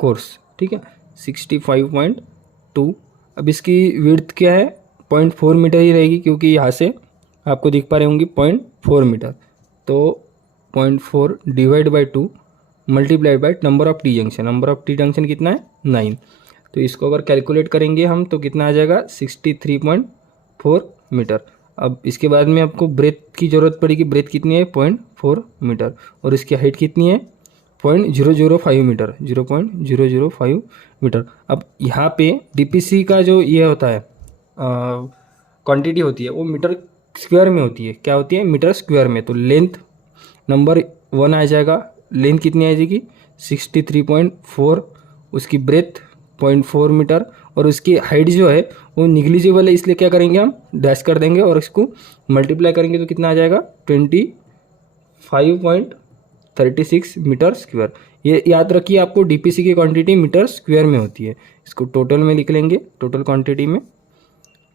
कोर्स, ठीक है, 65.2। अब इसकी विड्थ क्या है 0.4 मीटर ही रहेगी, क्योंकि यहाँ से आपको दिख पा रहे होंगे 0.4 मीटर, तो 0.4 divide by 2 multiplied by number of T junction. Number of T junction कितना है 9, तो इसको अगर कैलकुलेट करेंगे हम तो कितना आ जाएगा 63.4 मीटर। अब इसके बाद में आपको ब्रेथ की ज़रूरत पड़ेगी, ब्रेथ कितनी है 0.4 मीटर, और इसकी हाइट कितनी है 0.005 मीटर, 0.005 मीटर। अब यहाँ पे डीपीसी का जो ये होता है क्वांटिटी होती है वो मीटर स्क्वायर में होती है। क्या होती है मीटर स्क्वायर में, तो लेंथ नंबर 1 आ जाएगा, लेंथ कितनी आ जाएगी 63.4, उसकी ब्रेथ 0.4 मीटर, और उसकी हाइट जो है वो निग्लिजिबल है, इसलिए क्या करेंगे हम डैश कर देंगे और इसको मल्टीप्लाई करेंगे तो कितना आ जाएगा 25.36 मीटर स्क्वायर। ये याद रखिए, आपको डीपीसी की क्वांटिटी मीटर स्क्वायर में होती है। इसको टोटल में लिख लेंगे, टोटल क्वांटिटी में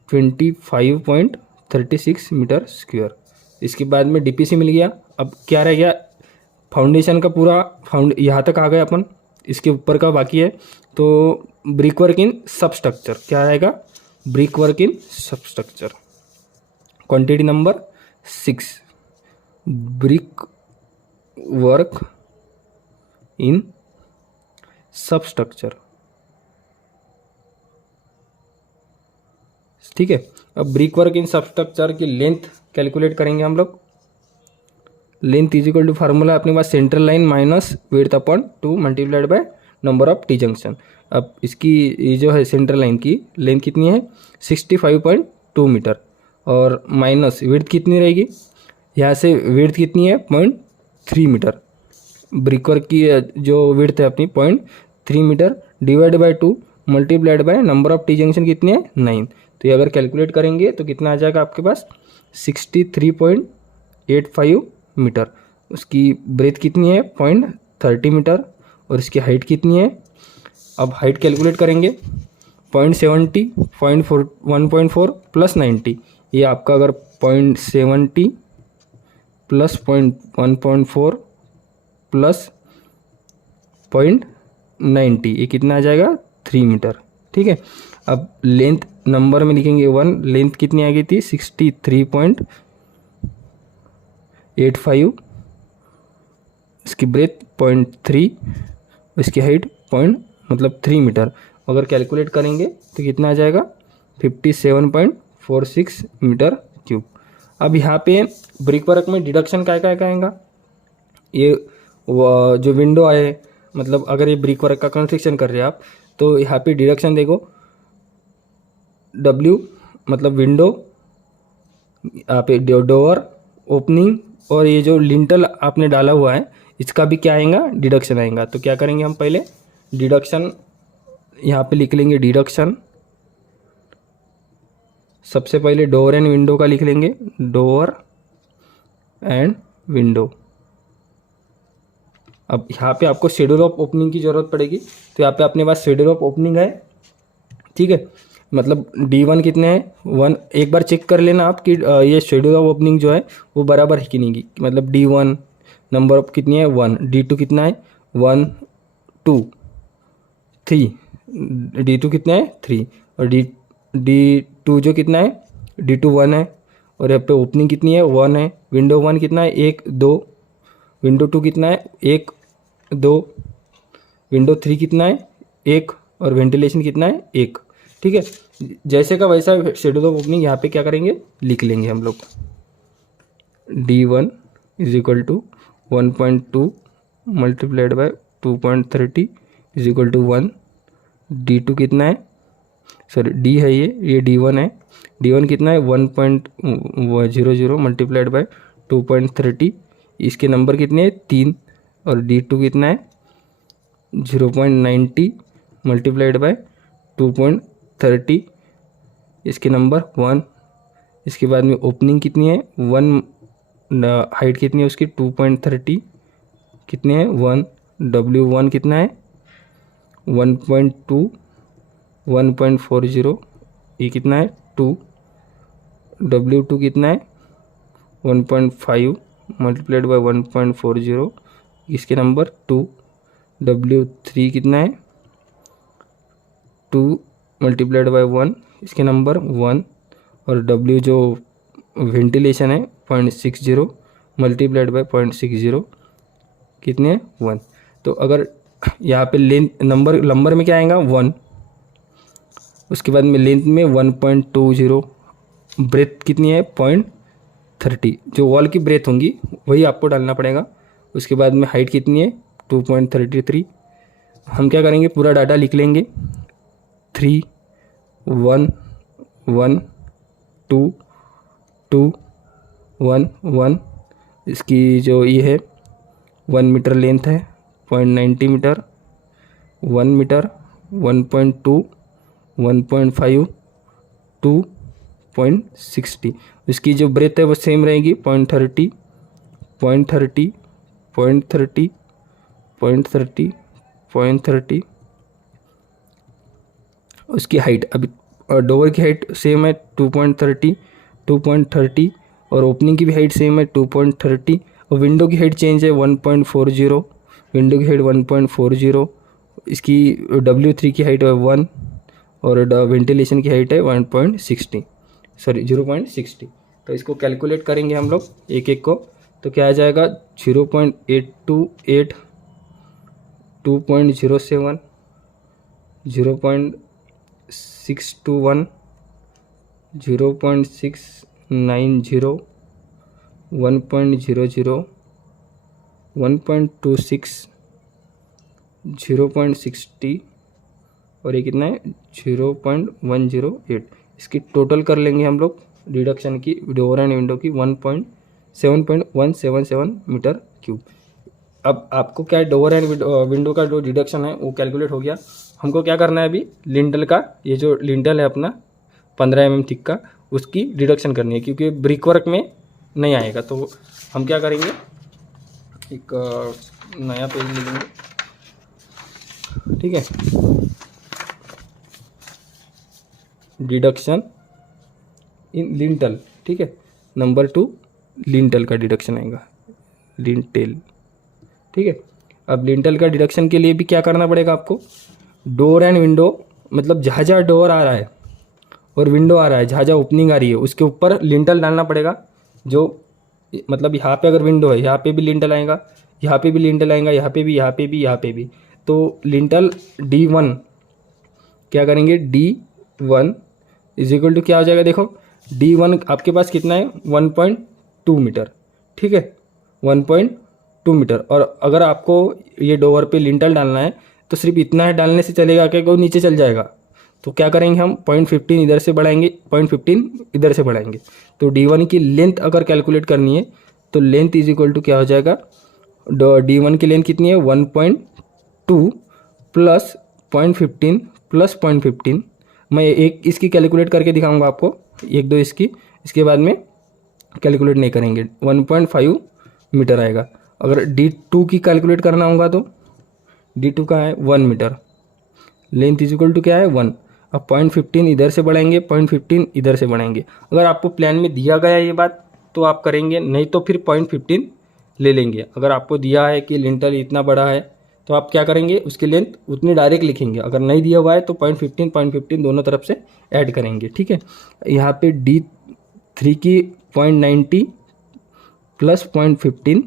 25.36 मीटर स्क्वायर। इसके बाद में डीपीसी मिल गया। अब क्या रह गया, फाउंडेशन का पूरा यहाँ तक आ गए अपन, इसके ऊपर का बाकी है। तो ब्रिक वर्क इन सबस्ट्रक्चर क्या आएगा, brick work in substructure quantity number 6, brick work in substructure, ठीक है। अब ब्रिक वर्क इन सबस्ट्रक्चर की लेंथ कैलकुलेट करेंगे हम लोग। Length is equal to formula अपने पास central line minus width upon 2 multiplied by number of T junction. अब इसकी ये जो है सेंट्रल लाइन की लेंथ कितनी है 65.2 मीटर, और माइनस विड्थ कितनी रहेगी, यहाँ से विड्थ कितनी है 0.3 मीटर। ब्रिक वर्क की जो विड्थ है अपनी 0.3 metre, divide by 2 multiplied by number of T junction कितनी है 9। तो ये अगर कैलकुलेट करेंगे तो कितना आ जाएगा आपके पास 63.85 मीटर। उसकी ब्रेथ कितनी है 0.30 मीटर, और इसकी हाइट कितनी है, अब हाइट कैलकुलेट करेंगे 0.70, 1.4 प्लस 90, ये आपका अगर 0.70 प्लस 1.4 प्लस 0.90, ये कितना आ जाएगा 3 मीटर, ठीक है। अब लेंथ नंबर में लिखेंगे 1, लेंथ कितनी आ गई थी 63.85, इसकी ब्रेथ 0.3, इसकी हाइट 3 मीटर। अगर कैलकुलेट करेंगे तो कितना आ जाएगा 57.46 मीटर क्यूब। अब यहाँ पे ब्रिक वर्क में डिडक्शन क्या क्या आएगा, ये जो विंडो आए, मतलब अगर ये ब्रिक वर्क का कंस्ट्रक्शन कर रहे हैं आप तो यहाँ पे डिडक्शन देखो, W मतलब विंडो, यहाँ पे डोर ओपनिंग, और ये जो लिंटल आपने डाला हुआ है इसका भी क्या आएगा डिडक्शन आएगा। तो क्या करेंगे हम पहले डिडक्शन यहाँ पे लिख लेंगे, डिडक्शन सबसे पहले डोर एंड विंडो का लिख लेंगे, डोर एंड विंडो। अब यहाँ पे आपको शेड्यूल ऑफ ओपनिंग की ज़रूरत पड़ेगी, तो यहाँ पे अपने पास शेड्यूल ऑफ ओपनिंग है, ठीक है। मतलब D1 कितने हैं 1, एक बार चेक कर लेना आप कि ये शेड्यूल ऑफ ओपनिंग जो है वो बराबर है कि नहीं की। मतलब D1 नंबर ऑफ कितनी है 1, D2 कितना है 1 2 3, D2 कितना है 3, और D2 जो कितना है D2 1 है, और यहाँ पे ओपनिंग कितनी है 1 है। विंडो 1 कितना है 1 2, विंडो 2 कितना है 1 2, विंडो 3 कितना है 1, और वेंटिलेशन कितना है 1, ठीक है। जैसे का वैसा शेड्यूल ऑफ ओपनिंग यहाँ पे क्या करेंगे लिख लेंगे हम लोग। D1 is equal to 1.2 multiplied by 2.30 is equal to 1। D2 कितना है, सॉरी D है ये D1 है, D1 कितना है 1.00 मल्टीप्लाइड बाय 2.30, इसके नंबर कितने हैं 3, और D2 कितना है 0.90 मल्टीप्लाइड बाय 2.30, इसके नंबर 1। इसके बाद में ओपनिंग कितनी है 1, हाइट कितनी है उसकी 2.30, कितने हैं 1, W1 कितना है 1.2 1.40, ये कितना है 2, W2 कितना है 1.5 मल्टीप्लाइड बाय 1.40, इसके नंबर 2, W3 कितना है 2 मल्टीप्लाइड बाय 1, इसके नंबर 1, और W जो वेंटिलेशन है 0.60 मल्टीप्लाइड बाय 0.60, कितने हैं 1। तो अगर यहाँ पे लेंथ नंबर में क्या आएगा 1, उसके बाद में लेंथ में 1.20, ब्रेथ कितनी है 0.30, जो वॉल की ब्रेथ होंगी वही आपको डालना पड़ेगा। उसके बाद में हाइट कितनी है 2.33। हम क्या करेंगे पूरा डाटा लिख लेंगे 3 1 1 2 2 1 1, इसकी जो ये है 1 मीटर लेंथ है 0.90 मीटर, 1 मीटर 1.2 1.5 2.60, इसकी जो ब्रेथ है वो सेम रहेगी 0.30 0.30 0.30 0.30 0.30। उसकी हाइट अभी डोर की हाइट सेम है 2.30 2.30, और ओपनिंग की भी हाइट सेम है 2.30, और विंडो की हाइट चेंज है 1.40, विंडो की हाइट 1.40, इसकी W3 की हाइट है 1, और वेंटिलेशन की हाइट है 0.60। तो इसको कैलकुलेट करेंगे हम लोग एक एक को, तो क्या आ जाएगा 0.828 2.07 0.621 0.690 1.00 1.26 0.60, और ये कितना है 0.108। इसकी टोटल कर लेंगे हम लोग रिडक्शन की डोर एंड विंडो की 7.177 मीटर क्यूब। अब आपको क्या है डोर एंड विंडो का जो रिडक्शन है वो कैलकुलेट हो गया। हमको क्या करना है अभी लिंटल का, ये जो लिंटल है अपना 15 mm थिक का, उसकी रिडक्शन करनी है, क्योंकि ब्रिक वर्क में नहीं आएगा। तो हम क्या करेंगे एक नया पेज ले लेंगे, ठीक है। डिडक्शन इन लिंटल, ठीक है। नंबर 2 लिंटल का डिडक्शन आएगा, लिंटेल, ठीक है। अब लिंटल का डिडक्शन के लिए भी क्या करना पड़ेगा आपको, डोर एंड विंडो, मतलब जहाँ जहाँ डोर आ रहा है और विंडो आ रहा है, जहाँ जहाँ ओपनिंग आ रही है उसके ऊपर लिंटल डालना पड़ेगा। जो मतलब यहाँ पे अगर विंडो है यहाँ पे भी लिंटल आएगा, यहाँ पे भी लिंटल आएगा, यहाँ पे भी, यहाँ पे भी, यहाँ पे भी। तो लिंटल D1 क्या करेंगे, D1 इज इक्वल टू क्या हो जाएगा, देखो D1 आपके पास कितना है 1.2 मीटर, ठीक है 1.2 मीटर। और अगर आपको ये डोर पे लिंटल डालना है तो सिर्फ इतना है डालने से चलेगा क्या, वो नीचे चल जाएगा। तो क्या करेंगे हम 0.15 इधर से बढ़ाएंगे, 0.15 इधर से बढ़ाएंगे। तो D1 की लेंथ अगर कैलकुलेट करनी है तो लेंथ इज इक्वल टू क्या हो जाएगा, D1 की लेंथ कितनी है 1.2 प्लस 0.15 प्लस 0.15। मैं एक इसकी कैलकुलेट करके दिखाऊंगा आपको, 1 2 इसकी, इसके बाद में कैलकुलेट नहीं करेंगे, 1.5 मीटर आएगा। अगर D2 की कैलकुलेट करना होगा तो D2 का है 1 metre, length is equal to क्या है 1। अब 0.15 इधर से बढ़ाएंगे, 0.15 इधर से बढ़ाएंगे। अगर आपको प्लान में दिया गया ये बात तो आप करेंगे, नहीं तो फिर 0.15 ले लेंगे। अगर आपको दिया है कि लिंटल इतना बड़ा है तो आप क्या करेंगे, उसकी लेंथ उतनी डायरेक्ट लिखेंगे। अगर नहीं दिया हुआ है तो 0.15 दोनों तरफ से ऐड करेंगे, ठीक है। यहाँ पे D3 की 0.90 प्लस 0.15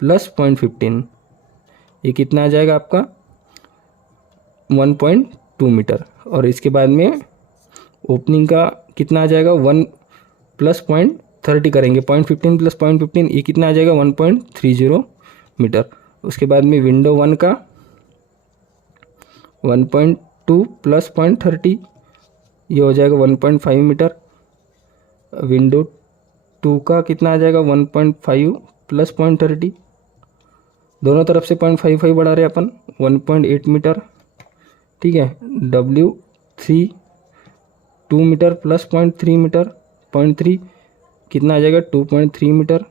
प्लस 0.15, ये कितना आ जाएगा आपका 1.2 मीटर। और इसके बाद में ओपनिंग का कितना आ जाएगा 1 प्लस 0.30 करेंगे, 0.15 प्लस 0.15 ये कितना आ जाएगा 1.30 मीटर। उसके बाद में विंडो 1 का 1.2 प्लस 0.30 ये हो जाएगा 1.5 मीटर। विंडो 2 का कितना आ जाएगा 1.5 प्लस 0.30, दोनों तरफ से 0.55 बढ़ा रहे अपन, 1.8 मीटर, ठीक है। W3 2 मीटर प्लस 0.3 मीटर, 0.3 कितना आ जाएगा 2.3 मीटर।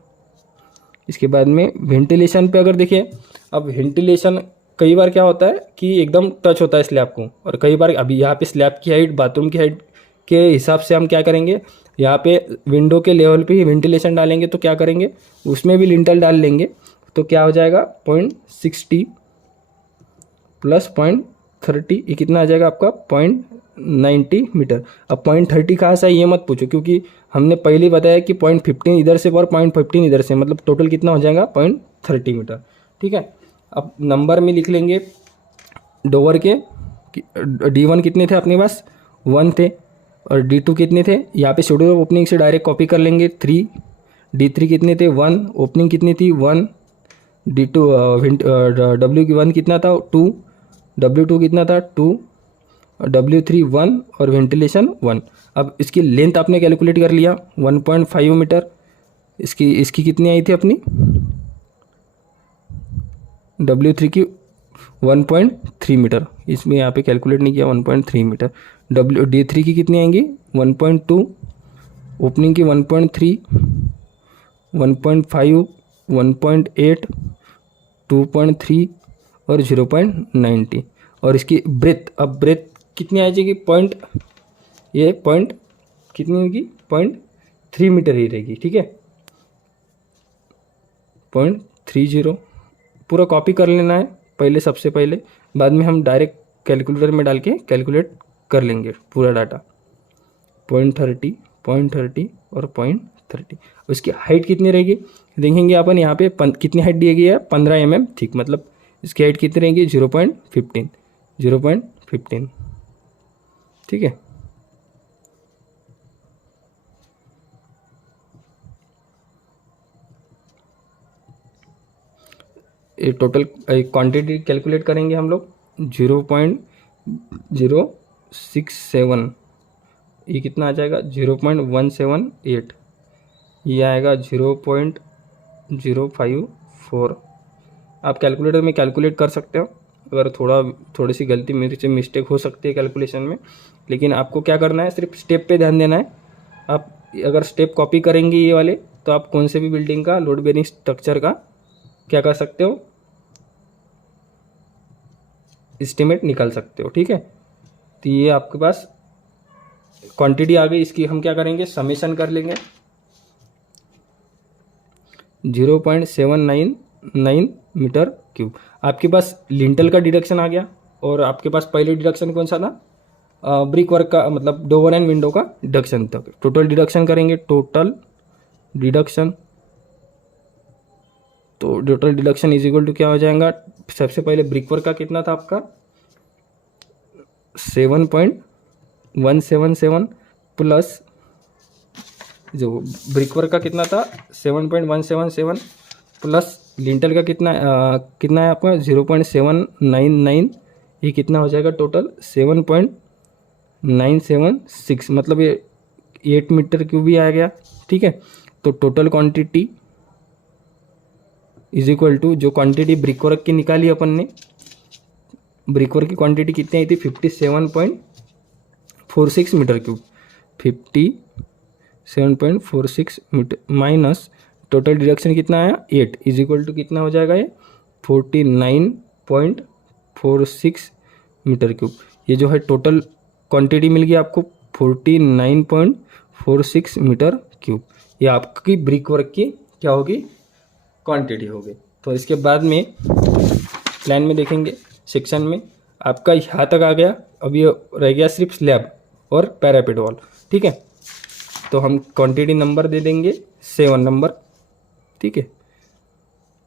इसके बाद में वेंटिलेशन पे अगर देखिए, अब वेंटिलेशन कई बार क्या होता है कि एकदम टच होता है स्लैब को, और कई बार अभी यहाँ पे स्लैब की हाइट बाथरूम की हाइट के हिसाब से हम क्या करेंगे, यहाँ पे विंडो के लेवल पे ही वेंटिलेशन डालेंगे। तो क्या करेंगे, उसमें भी लिंटल डाल लेंगे। तो क्या हो जाएगा 0.60 प्लस 0.30 ये कितना आ जाएगा आपका 0.90 मीटर। अब 0.30 कहाँ से है ये मत पूछो, क्योंकि हमने पहले बताया कि 0.15 इधर से और 0.15 इधर से, मतलब टोटल कितना हो जाएगा 0.30 मीटर, ठीक है। अब नंबर में लिख लेंगे डोवर के, D1 कितने थे अपने पास 1 थे, और D2 कितने थे, यहाँ पे शेड्यूल ओपनिंग से डायरेक्ट कॉपी कर लेंगे 3। D3 कितने थे 1, ओपनिंग कितनी थी 1। D2 W1 कितना था 2, W2 कितना था 2, W3 1 और वेंटिलेशन 1। अब इसकी लेंथ आपने कैलकुलेट कर लिया 1.5 मीटर। इसकी कितनी आई थी अपनी W3 की 1.3 मीटर, इसमें यहाँ पे कैलकुलेट नहीं किया 1.3 मीटर। D3 की कितनी आएंगी 1.2, ओपनिंग की 1.3, 1.5, 1.8, 2.3 और 0.90। और इसकी ब्रेथ, अब ब्रेथ कितनी आ जाएगी पॉइंट कितनी होगी 0.3 मीटर ही रहेगी, ठीक है। 0.30 पूरा कॉपी कर लेना है पहले, सबसे पहले, बाद में हम डायरेक्ट कैलकुलेटर में डाल के कैलकुलेट कर लेंगे पूरा डाटा। 0.30 और 0.30। उसकी हाइट कितनी रहेगी देखेंगे अपन, यहाँ पे कितनी हाइट दी गई है 15 mm ठीक, मतलब इसकी हाइट कितनी रहेगी 0.15, ठीक है। ये टोटल क्वांटिटी कैलकुलेट करेंगे हम लोग 0.067, ये कितना आ जाएगा 0.178, ये आएगा 0.054। आप कैलकुलेटर में कैलकुलेट कर सकते हो, अगर थोड़ी सी गलती मेरे से मिस्टेक हो सकती है कैलकुलेशन में, लेकिन आपको क्या करना है सिर्फ स्टेप पे ध्यान देना है। आप अगर स्टेप कॉपी करेंगे ये वाले तो आप कौन से भी बिल्डिंग का लोड बेरिंग स्ट्रक्चर का क्या कर सकते हो, एस्टिमेट निकाल सकते हो, ठीक है। तो ये आपके पास क्वांटिटी आ गई, इसकी हम क्या करेंगे समेशन कर लेंगे 0.799 मीटर क्यूब। आपके पास लिंटल का डिडक्शन आ गया, और आपके पास पहले डिडक्शन कौन सा था ब्रिक वर्क का, मतलब डोर एंड विंडो का डिडक्शन था। टोटल डिडक्शन करेंगे, total deduction is equal to क्या हो जाएगा, सबसे पहले ब्रिक वर्क का कितना था आपका 7.177 प्लस जो ब्रिक वर्क का कितना था 7.177 प्लस लिंटल का कितना है आपका 0.799, ये कितना हो जाएगा टोटल 7.976, मतलब ये 8 मीटर क्यूब भी आ गया, ठीक है। तो total quantity is equal to जो क्वांटिटी ब्रिक वर्क की निकाली अपन ने, ब्रिक वर्क की क्वांटिटी कितनी आई थी 57.46 metre cube, 57.46 7.46 metre minus total deduction कितना आया 8 इज इक्वल टू कितना हो जाएगा ये 49.46 मीटर क्यूब। ये जो है टोटल क्वांटिटी मिल गई आपको 49.46 मीटर क्यूब। ये आपकी ब्रिक वर्क की क्या होगी क्वांटिटी होगी। तो इसके बाद में प्लान में देखेंगे सेक्शन में आपका यहाँ तक आ गया। अब ये रह गया सिर्फ स्लैब और पैरापेट वॉल। ठीक है, तो हम क्वांटिटी नंबर दे देंगे 7 नंबर। ठीक है,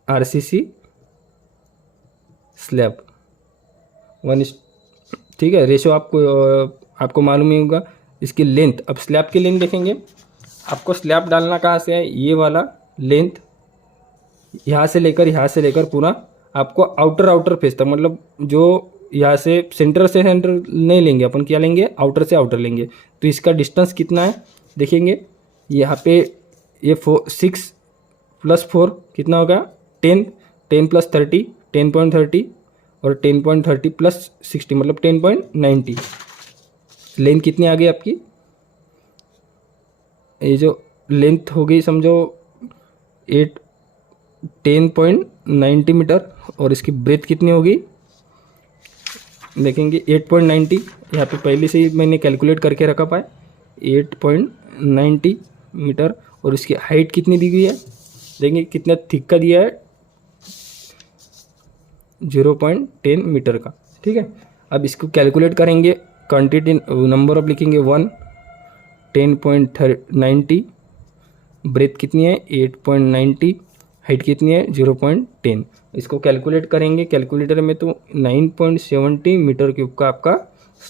आरसीसी स्लैब 1। ठीक है, रेशो आपको मालूम ही होगा। इसकी लेंथ, अब स्लैब की लेंथ देखेंगे। आपको स्लैब डालना कहाँ से है, ये वाला लेंथ यहाँ से लेकर पूरा आपको आउटर फेस तक, मतलब जो यहाँ से सेंटर नहीं लेंगे अपन, क्या लेंगे आउटर से आउटर लेंगे। तो इसका डिस्टेंस कितना है देखेंगे। यहाँ पे ये 6 + 4 कितना होगा 10 + 30 10.30 और 10.30 + 60 मतलब 10.90। लेंथ कितनी आ गई आपकी, ये जो लेंथ हो गई समझो 10.90 मीटर। और इसकी ब्रेथ कितनी होगी देखेंगे 8.90। यहाँ पे पहले से ही मैंने कैलकुलेट करके रखा पाए 8.90 मीटर। और इसकी हाइट कितनी दी गई है देखेंगे, कितना थिक का दिया है 0.10 मीटर का। ठीक है, अब इसको कैलकुलेट करेंगे। क्वांटिटी नंबर ऑफ लिखेंगे 1 10.90, ब्रेथ कितनी है 8.90, हाइट कितनी है 0.10। इसको कैलकुलेट करेंगे कैलकुलेटर में तो 9.70 मीटर क्यूब का आपका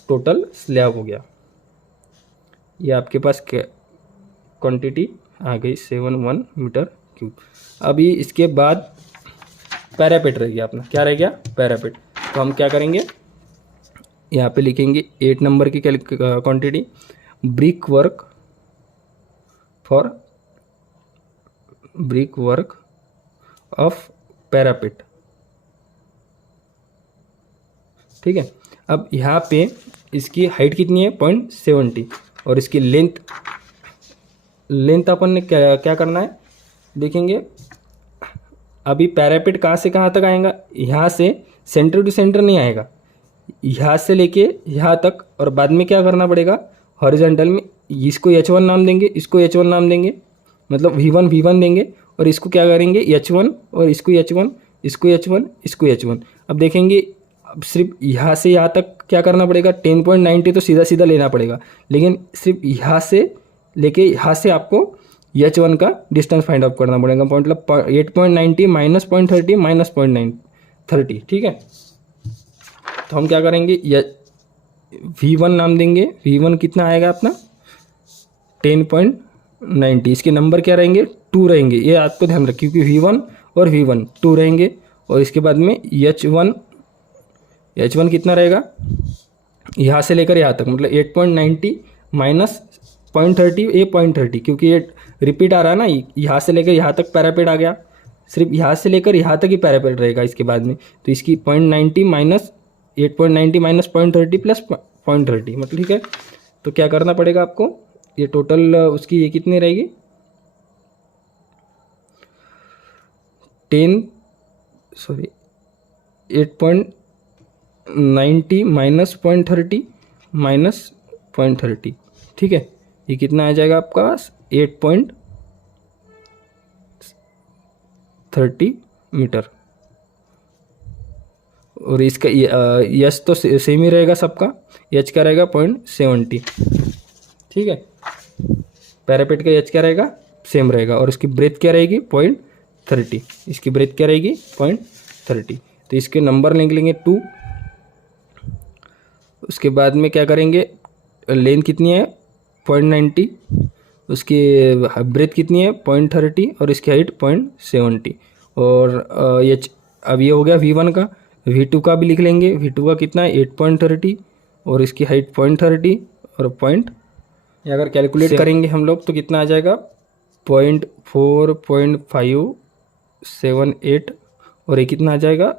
टोटल स्लैब हो गया। ये आपके पास क्वांटिटी आ गई 71 मीटर क्यूब। अभी इसके बाद पैरापेट रह गया अपना, क्या रह गया पैरापेट। तो हम क्या करेंगे, यहाँ पे लिखेंगे 8 नंबर की quantity brick work of parapet. ठीक है, अब यहाँ पे इसकी हाइट कितनी है 0.70 और इसकी लेंथ अपन ने क्या करना है देखेंगे। अभी पैरापेट कहाँ से कहाँ तक आएगा, यहाँ से सेंटर टू सेंटर नहीं आएगा, यहाँ से लेके यहाँ तक। और बाद में क्या करना पड़ेगा हॉरिजॉन्टल में, इसको H1 नाम देंगे, इसको H1 नाम देंगे, मतलब V1 देंगे। और इसको क्या करेंगे H1 और इसको H1, इसको H1, इसको H1। अब देखेंगे अब सिर्फ यहाँ से यहाँ तक क्या करना पड़ेगा 10.90 तो सीधा सीधा लेना पड़ेगा, लेकिन सिर्फ यहाँ से लेके यहाँ से आपको H1 का डिस्टेंस फाइंड आउट करना पड़ेगा। मतलब 8.90 माइनस 0.30 माइनस 0.30। ठीक है, तो हम क्या करेंगे V1 नाम देंगे। V1 कितना आएगा अपना 10.90। इसके नंबर क्या रहेंगे 2 रहेंगे, ये आपको ध्यान रखिए क्योंकि V1 और V1 2 रहेंगे। और इसके बाद में H1 कितना रहेगा यहाँ से लेकर यहाँ तक, मतलब 8.90 माइनस 0.30 ये 0.30, क्योंकि ये रिपीट आ रहा है ना, यहाँ से लेकर यहाँ तक पैरापेट आ गया, सिर्फ यहाँ से लेकर यहाँ तक ही पैरापेट रहेगा इसके बाद में। तो इसकी 0.90 माइनस 8.90 माइनस 0.30 प्लस 0.30 मतलब ठीक है। तो क्या करना पड़ेगा आपको, ये टोटल उसकी ये कितनी रहेगी 8.90 माइनस 0.30 माइनस 0.30। ठीक है, ये कितना आ जाएगा आपका 8.30 मीटर। और इसका यच तो सेम ही रहेगा सबका, एच क्या रहेगा 0.70। ठीक है, पैरापेट का एच क्या रहेगा सेम रहेगा। और इसकी ब्रेथ क्या रहेगी 0.30, इसकी ब्रेथ क्या रहेगी 0.30। तो इसके नंबर लिख लेंगे 2। उसके बाद में क्या करेंगे, लेंथ कितनी है 0.90, उसकी ब्रेथ कितनी है 0.30 और इसकी हाइट 0.70। और ये अब ये हो गया V1 का। V2 का भी लिख लेंगे, V2 का कितना है 8.30 और इसकी हाइट 0.30 और अगर कैलकुलेट करेंगे हम लोग तो कितना आ जाएगा 0.578 और ये कितना आ जाएगा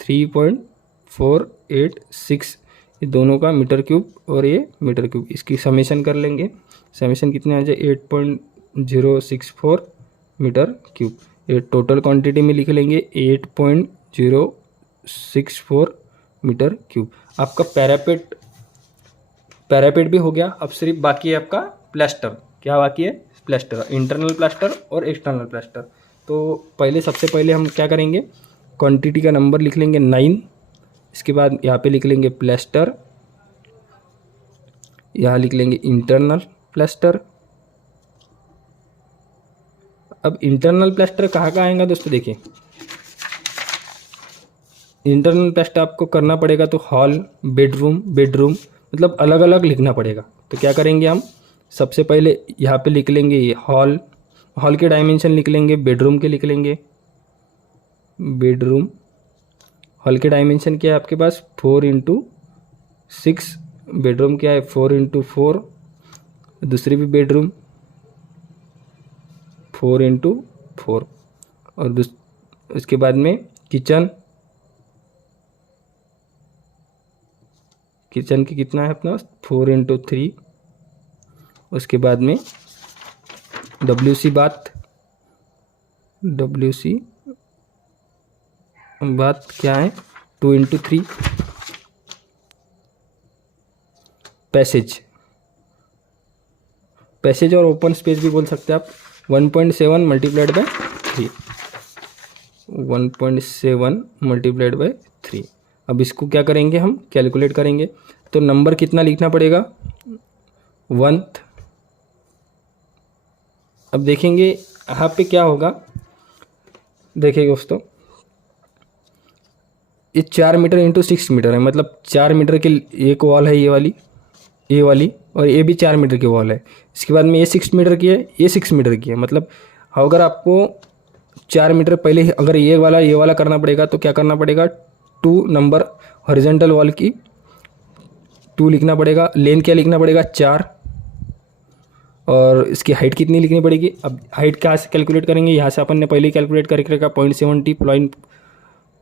3.486 ये दोनों का मीटर क्यूब और ये मीटर क्यूब, इसकी समेशन कर लेंगे। समेशन कितने आ जाए 8.064 मीटर क्यूब। ये टोटल क्वांटिटी में लिख लेंगे 8.064 मीटर क्यूब। आपका पैरापेट भी हो गया। अब सिर्फ बाकी है आपका प्लास्टर। क्या बाकी है? प्लास्टर, इंटरनल प्लास्टर और एक्सटर्नल प्लास्टर। तो सबसे पहले हम क्या करेंगे, क्वांटिटी का नंबर लिख लेंगे 9। इसके बाद यहाँ पे लिख लेंगे प्लास्टर, यहाँ लिख लेंगे इंटरनल प्लास्टर। अब इंटरनल प्लास्टर कहाँ आएगा दोस्तों? देखिए, इंटरनल प्लास्टर आपको करना पड़ेगा तो हॉल, बेडरूम मतलब अलग अलग लिखना पड़ेगा। तो क्या करेंगे हम, सबसे पहले यहाँ पे लिख लेंगे ये हॉल के डायमेंशन लिख लेंगे, बेडरूम के लिख लेंगे। बेडरूम हॉल के डायमेंशन क्या है आपके पास 4x6, बेडरूम क्या है 4x4, दूसरी भी बेडरूम 4x4, और उसके बाद में किचन की कितना है अपना 4x3। उसके बाद में WC बाथ क्या है 2x3। पैसेज और ओपन स्पेस भी बोल सकते हैं आप, 1.7 मल्टीप्लाइड बाय 3, 1.7 मल्टीप्लाइड बाय 3। अब इसको क्या करेंगे, हम कैलकुलेट करेंगे। तो नंबर कितना लिखना पड़ेगा 1th। अब देखेंगे यहाँ पे क्या होगा, देखिए दोस्तों, ये 4 मीटर इंटू 6 मीटर है, मतलब 4 मीटर की एक वॉल है ये वाली, और ये भी 4 मीटर की वॉल है। इसके बाद में ये 6 मीटर की है, ये 6 मीटर की है। मतलब अगर आपको 4 मीटर पहले अगर ये वाला करना पड़ेगा तो क्या करना पड़ेगा, 2 नंबर हॉरिजॉन्टल वॉल की 2 लिखना पड़ेगा। लेंथ क्या लिखना पड़ेगा 4, और इसकी हाइट कितनी लिखनी पड़ेगी। अब हाइट कहाँ से कैलकुलेट करेंगे, यहाँ से अपन ने पहले ही कैलकुलेट करके रखा 0.70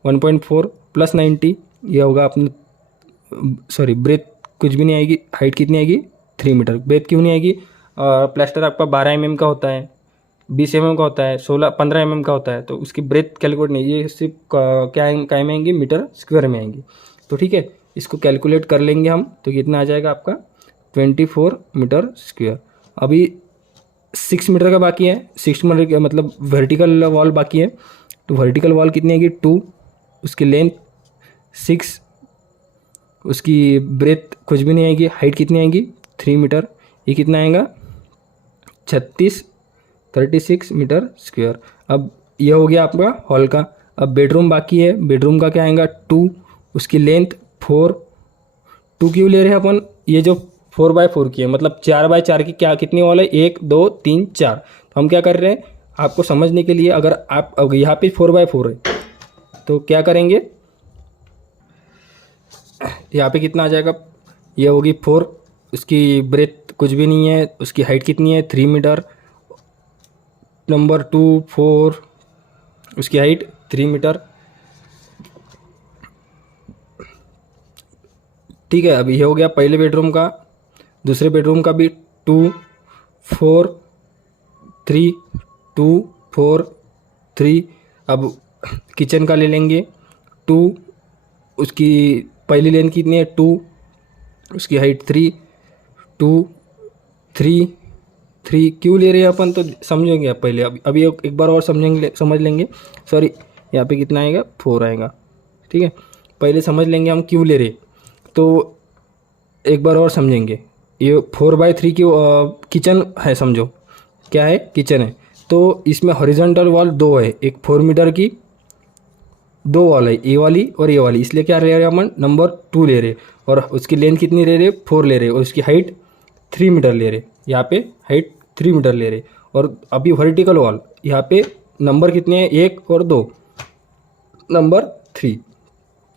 1.4 प्लस 90, ये होगा अपने, सॉरी ब्रेथ कुछ भी नहीं आएगी। हाइट कितनी आएगी 3 मीटर। ब्रेथ क्यों नहीं आएगी, प्लास्टर आपका 12 mm का होता है, 20 mm का होता है, 15 mm का होता है, तो उसकी ब्रेथ कैलकुलेट नहीं, ये सिर्फ क्या में आएंगी, मीटर स्क्वायर में आएंगी। तो ठीक है, इसको कैलकुलेट कर लेंगे हम, तो कितना आ जाएगा आपका 24 मीटर स्क्वायर। अभी 6 मीटर का बाकी है, 6 मीटर का मतलब वर्टिकल वॉल बाकी है। तो वर्टिकल वॉल कितनी आएगी 2, उसकी लेंथ 6, उसकी ब्रेथ कुछ भी नहीं आएगी। हाइट कितनी आएगी 3 मीटर, ये कितना आएगा 36 मीटर स्क्वायर। अब यह हो गया आपका हॉल का। अब बेडरूम बाकी है, बेडरूम का क्या आएगा 2, उसकी लेंथ 4। 2 क्यों ले रहे हैं अपन, ये जो 4x4 की है, मतलब 4x4 की क्या कितनी वॉल है 1 2 3 4। तो हम क्या कर रहे हैं आपको समझने के लिए, अगर आप यहाँ पे 4x4 है तो क्या करेंगे, यहाँ पे कितना आ जाएगा, ये होगी 4, उसकी ब्रेथ कुछ भी नहीं है, उसकी हाइट कितनी है 3 मीटर, नंबर 2 4, उसकी हाइट 3 मीटर। ठीक है, अब ये हो गया पहले बेडरूम का। दूसरे बेडरूम का भी 2 4 3 2 4 3। अब किचन का ले लेंगे 2, उसकी पहली लेंथ कितनी है 2, उसकी हाइट 3 2 3 3। क्यों ले रहे हैं अपन तो समझेंगे आप पहले। अभी एक बार और समझ लेंगे। सॉरी, यहाँ पे कितना आएगा 4 आएगा। ठीक है, पहले समझ लेंगे हम क्यों ले रहे, तो एक बार और समझेंगे। ये 4x3 की किचन है, समझो क्या है किचन है। तो इसमें हॉरिजॉन्टल वॉल 2 है, एक 4 मीटर की 2 वॉल है, ये वाली और ये वाली, इसलिए क्या ले रहे हैं अपन नंबर 2 ले रहे। और उसकी लेंथ कितनी ले रहे 4 ले रहे, और उसकी हाइट 3 मीटर ले रहे। यहाँ पे हाइट 3 मीटर ले रहे। और अभी वर्टिकल वॉल यहाँ पे नंबर कितने हैं 1 और 2, नंबर 3,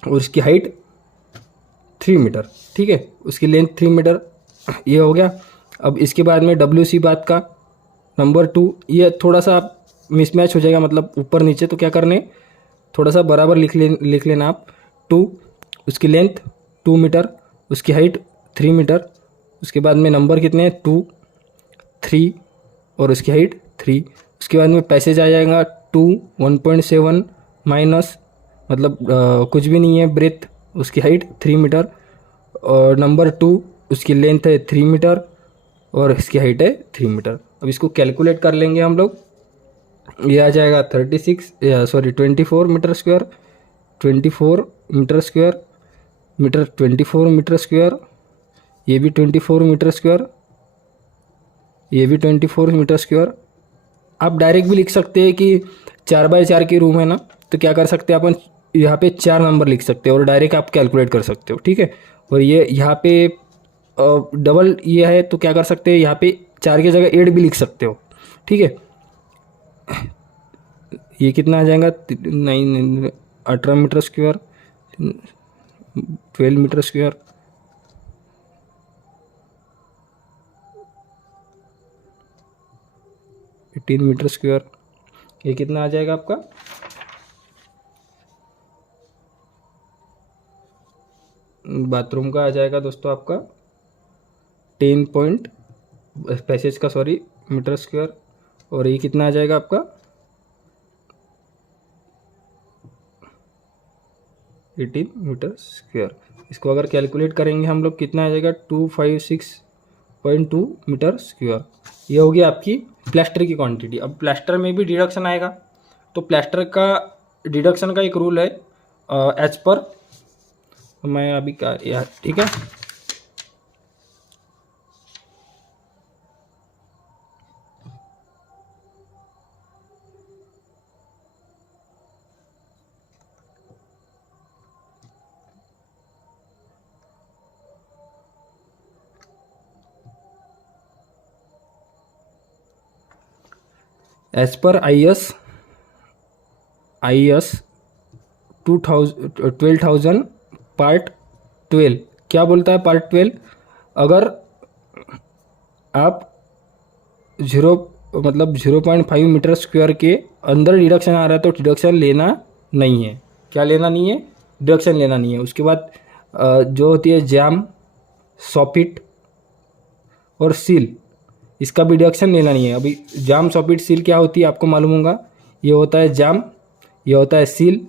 और उसकी हाइट 3 मीटर। ठीक है, उसकी लेंथ 3 मीटर, ये हो गया। अब इसके बाद में WC बात का नंबर 2, ये थोड़ा सा मिसमैच हो जाएगा, मतलब ऊपर नीचे, तो क्या करने थोड़ा सा बराबर लिख लेना आप। 2, उसकी लेंथ 2 मीटर, उसकी हाइट 3 मीटर। उसके बाद में नंबर कितने हैं 2, 3 और उसकी हाइट 3। उसके बाद में पैसेज आ जाएगा 2, 1.7 माइनस मतलब कुछ भी नहीं है ब्रेथ, उसकी हाइट 3 मीटर। और नंबर 2 उसकी लेंथ है 3 मीटर और इसकी हाइट है 3 मीटर। अब इसको कैलकुलेट कर लेंगे हम लोग। ये आ जाएगा 24 metre square, 24 metre square, metre 24 metre square, ये भी 24 मीटर स्क्वायर, ये भी 24 मीटर स्क्वायर। आप डायरेक्ट भी लिख सकते हैं कि 4x4 की रूम है ना, तो क्या कर सकते हैं अपन यहाँ पे 4 नंबर लिख सकते हैं और डायरेक्ट आप कैलकुलेट कर सकते हो, ठीक है। और ये यहाँ पे डबल ये है तो क्या कर सकते हैं, यहाँ पे 4 की जगह 8 भी लिख सकते हो, ठीक है। ये कितना आ जाएगा 18 metre square, 12 metre square, 18 metre square. ये कितना आ जाएगा आपका, बाथरूम का आ जाएगा दोस्तों आपका 10 पॉइंट पैसेज का सॉरी मीटर स्क्वायर। और ये कितना आ जाएगा आपका 18 मीटर स्क्वायर। इसको अगर कैलकुलेट करेंगे हम लोग कितना आ जाएगा 256.2 मीटर स्क्वायर। ये होगी आपकी प्लास्टर की क्वांटिटी। अब प्लास्टर में भी डिडक्शन आएगा, तो प्लास्टर का डिडक्शन का एक रूल है एज पर, मैं अभी क्या यार, ठीक है। As per I S 12,000 part 12 क्या बोलता है पार्ट 12, अगर आप 0.5 मीटर स्क्वायर के अंदर डिडक्शन आ रहा है तो डिडक्शन लेना नहीं है। क्या लेना नहीं है, डिडक्शन लेना नहीं है। उसके बाद जो होती है जैम, सॉपिट और सील, इसका भी डिडक्शन लेना नहीं है। अभी जाम, सॉपिट, सील क्या होती है आपको मालूम होगा। ये होता है जाम, ये होता है सील,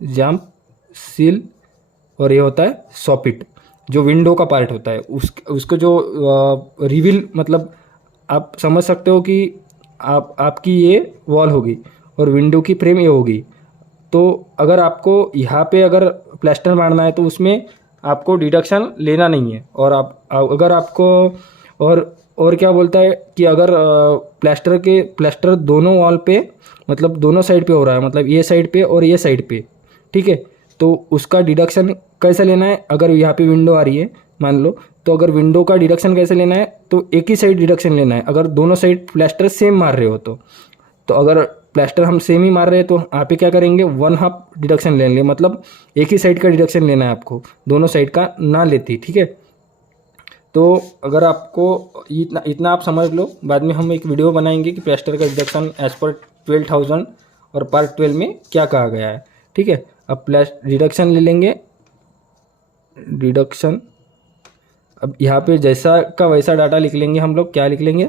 जाम, सील और ये होता है सॉपिट, जो विंडो का पार्ट होता है। उसको जो रिवील मतलब आप समझ सकते हो कि आपकी ये वॉल होगी और विंडो की फ्रेम ये होगी। तो अगर आपको यहाँ पे अगर प्लास्टर मारना है तो उसमें आपको डिडक्शन लेना नहीं है। और अगर आपको और क्या बोलता है कि अगर प्लास्टर दोनों वॉल पे मतलब दोनों साइड पे हो रहा है, मतलब ये साइड पे और ये साइड पे, ठीक है, तो उसका डिडक्शन कैसे लेना है। अगर यहाँ पे विंडो आ रही है मान लो, तो अगर विंडो का डिडक्शन कैसे लेना है, तो एक ही साइड डिडक्शन लेना है अगर दोनों साइड प्लास्टर सेम मार रहे हो तो अगर प्लास्टर हम सेम ही मार रहे हैं तो यहाँ पे क्या करेंगे 1/2 डिडक्शन लेंगे, मतलब एक ही साइड का डिडक्शन लेना है आपको, दोनों साइड का ना लेती, ठीक है। तो अगर आपको इतना आप समझ लो, बाद में हम एक वीडियो बनाएंगे कि प्लास्टर का डिडक्शन एज पर 12,000 और पार्ट 12 में क्या कहा गया है, ठीक है। अब डिडक्शन ले लेंगे, डिडक्शन। अब यहाँ पे जैसा का वैसा डाटा लिख लेंगे हम लोग। क्या लिख लेंगे,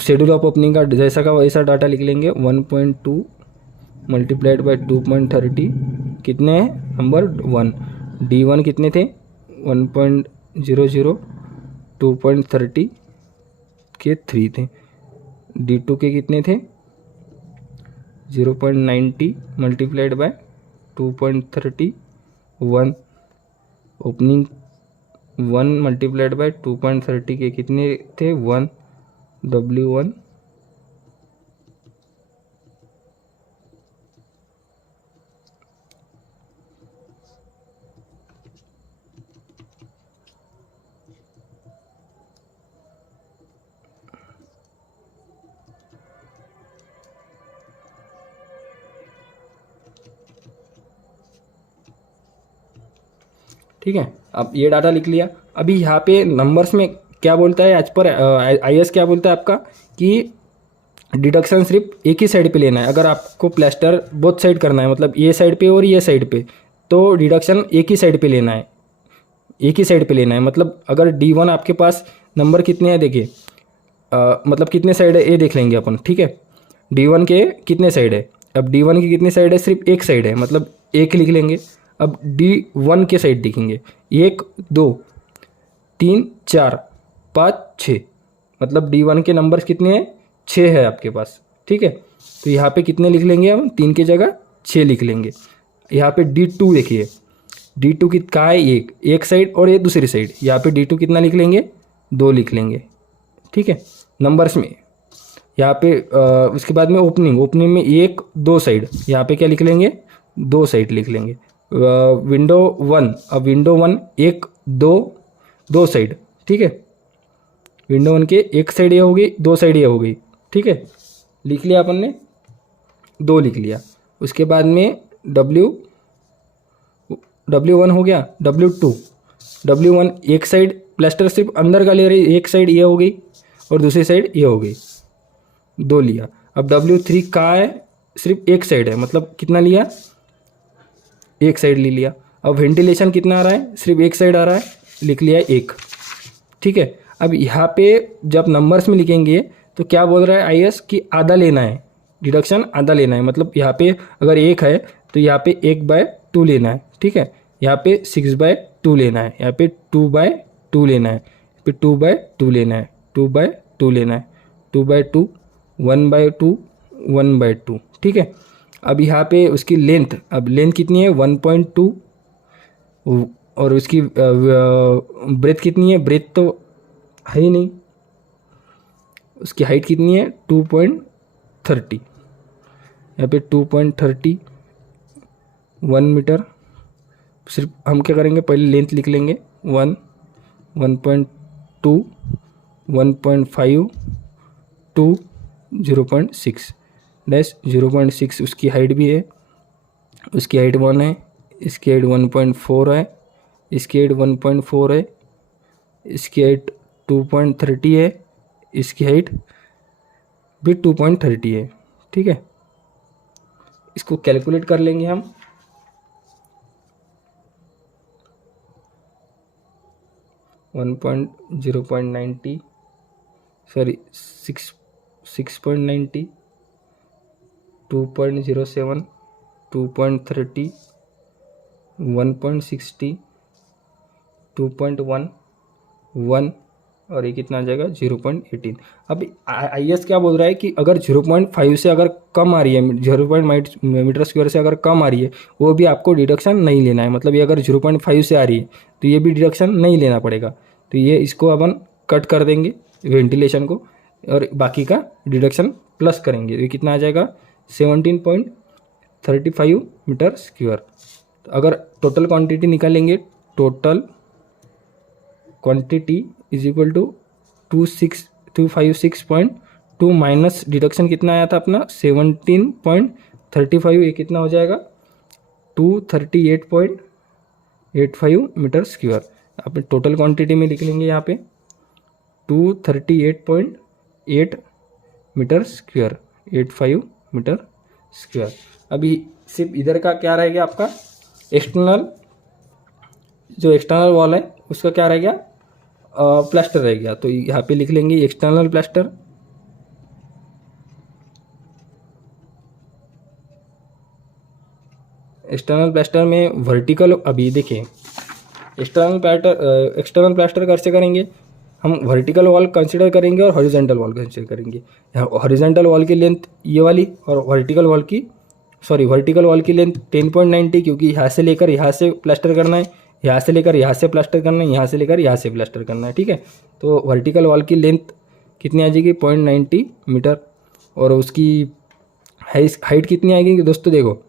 शेड्यूल ऑफ ओपनिंग का जैसा का वैसा डाटा लिख लेंगे। 1.2 मल्टीप्लाइड बाई 2.30 कितने हैं, नंबर 1। D1 कितने थे 1.00, 2.30 के 3 थे। D2 के कितने थे 0.90 multiplied by 2.30, 1। Opening 1 multiplied by 2.30 के कितने थे 1, W1। ठीक है, अब ये डाटा लिख लिया। अभी यहाँ पे नंबर्स में क्या बोलता है एज पर IS क्या बोलता है आपका कि डिडक्शन सिर्फ एक ही साइड पे लेना है। अगर आपको प्लास्टर बोथ साइड करना है, मतलब ये साइड पे और ये साइड पे, तो डिडक्शन एक ही साइड पे लेना है, एक ही साइड पे लेना है। मतलब अगर D1 आपके पास नंबर कितने हैं देखिए, मतलब कितने साइड है ये देख लेंगे अपन, ठीक है। D1 के कितने साइड है, अब D1 की कितनी साइड है, सिर्फ एक साइड है, मतलब एक लिख लेंगे। अब D1 के साइड देखेंगे, 1 2 3 4 5 6, मतलब D1 के नंबर्स कितने हैं, 6 है आपके पास, ठीक है। तो यहाँ पे कितने लिख लेंगे हम, 3 की जगह 6 लिख लेंगे। यहाँ पे D2 देखिए, D2 की कहाँ है, एक साइड और ये दूसरी साइड, यहाँ पे D2 कितना लिख लेंगे, 2 लिख लेंगे, ठीक है, नंबर्स में। यहाँ पे उसके बाद में ओपनिंग में 1 2 साइड, यहाँ पे क्या लिख लेंगे, 2 साइड लिख लेंगे। विंडो 1, अब विंडो 1 1 2 साइड, ठीक है। विंडो 1 के एक साइड ये हो गई, 2 साइड ये हो गई, ठीक है, लिख लिया अपन ने, 2 लिख लिया। उसके बाद में W1 हो गया, W1 एक साइड प्लास्टर सिर्फ अंदर का ले रही, एक साइड ये हो गई और दूसरी साइड ये हो गई, 2 लिया। अब W3 कहाँ है, सिर्फ एक साइड है, मतलब कितना लिया, एक साइड ले लिया। अब वेंटिलेशन कितना आ रहा है, सिर्फ एक साइड आ रहा है, लिख लिया 1, ठीक है। अब यहाँ पे जब नंबर्स में लिखेंगे तो क्या बोल रहा है IAS कि आधा लेना है, डिडक्शन आधा लेना है। मतलब यहाँ पे अगर 1 है तो यहाँ पे 1/2 लेना है, ठीक है। यहाँ पे 6/2 लेना है, यहाँ पे 2/2 लेना है, यहाँ पे 2/2 लेना है, 2/2 लेना है, 2/2 1/2 1/2, ठीक है। अब यहाँ पे उसकी लेंथ, अब लेंथ कितनी है 1.2, और उसकी ब्रेथ कितनी है, ब्रेथ तो है ही नहीं। उसकी हाइट कितनी है 2.30, यहाँ पे 2.30 1 मीटर। सिर्फ हम क्या करेंगे, पहले लेंथ लिख लेंगे 1 1.2 1.5 2 0.6 डैश 0.6। उसकी हाइट भी है, उसकी हाइट 1 है, इसकी हाइट 1.4 है, इसकी हाइट 1.4 है, इसकी हाइट 2.30 है, इसकी हाइट भी 2.30 है, ठीक है। इसको कैलकुलेट कर लेंगे हम। सॉरी 6.90 2.07 2.30 1.60 2.1 1 और ये कितना आ जाएगा 0.18। अब IAS क्या बोल रहा है कि अगर 0.5 से अगर कम आ रही है, 0.5 मीटर स्क्वायर से अगर कम आ रही है, वो भी आपको डिडक्शन नहीं लेना है। मतलब ये अगर 0.5 से आ रही है तो ये भी डिडक्शन नहीं लेना पड़ेगा। तो ये इसको अपन कट कर देंगे वेंटिलेशन को, और बाकी का डिडक्शन प्लस करेंगे। ये कितना आ जाएगा 17.35 मीटर स्क्वायर। तो अगर टोटल क्वांटिटी निकालेंगे, total quantity is equal to 256.2 minus deduction कितना आया था अपना 17.35, ये कितना हो जाएगा 238.85 मीटर स्क्वायर। आप टोटल क्वांटिटी में लिख लेंगे यहाँ पे 238.8 मीटर स्क्वायर 85 मीटर स्क्वायर। अभी सिर्फ इधर का क्या रहेगा आपका एक्सटर्नल, जो एक्सटर्नल वॉल है उसका क्या रहेगा प्लास्टर रहेगा। तो यहाँ पे लिख लेंगे एक्सटर्नल प्लास्टर, एक्सटर्नल प्लास्टर में वर्टिकल, अभी देखिए एक्सटर्नल प्लास्टर कैसे करेंगे हम, वर्टिकल वॉल कंसिडर करेंगे और हॉरिजॉन्टल वॉल कंसिडर करेंगे। यहाँ हॉरिजॉन्टल वॉल की लेंथ ये वाली और वर्टिकल वॉल की लेंथ 10.90, क्योंकि यहाँ से लेकर यहाँ से प्लास्टर करना है, यहाँ से लेकर यहाँ से प्लास्टर करना है, यहाँ से लेकर यहाँ से प्लास्टर करना है, ठीक है। तो वर्टिकल वॉल की लेंथ कितनी आ जाएगी 0.90 मीटर, और उसकी हाइट कितनी आएगी दोस्तों देखो।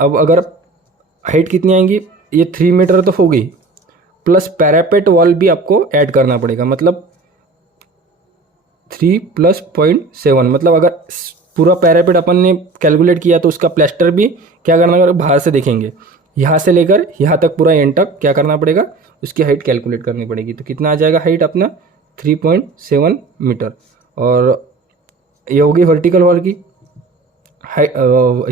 अब अगर हाइट कितनी आएंगी, ये 3 मीटर तो हो गई, प्लस पैरापेट वॉल भी आपको ऐड करना पड़ेगा, मतलब 3 + 0.7, मतलब अगर पूरा पैरापेट अपन ने कैलकुलेट किया तो उसका प्लास्टर भी क्या करना पड़ेगा, बाहर से देखेंगे यहाँ से लेकर यहाँ तक पूरा एंड तक क्या करना पड़ेगा, उसकी हाइट कैलकुलेट करनी पड़ेगी। तो कितना आ जाएगा हाइट अपना 3.7 मीटर। और ये होगी वर्टिकल वॉल की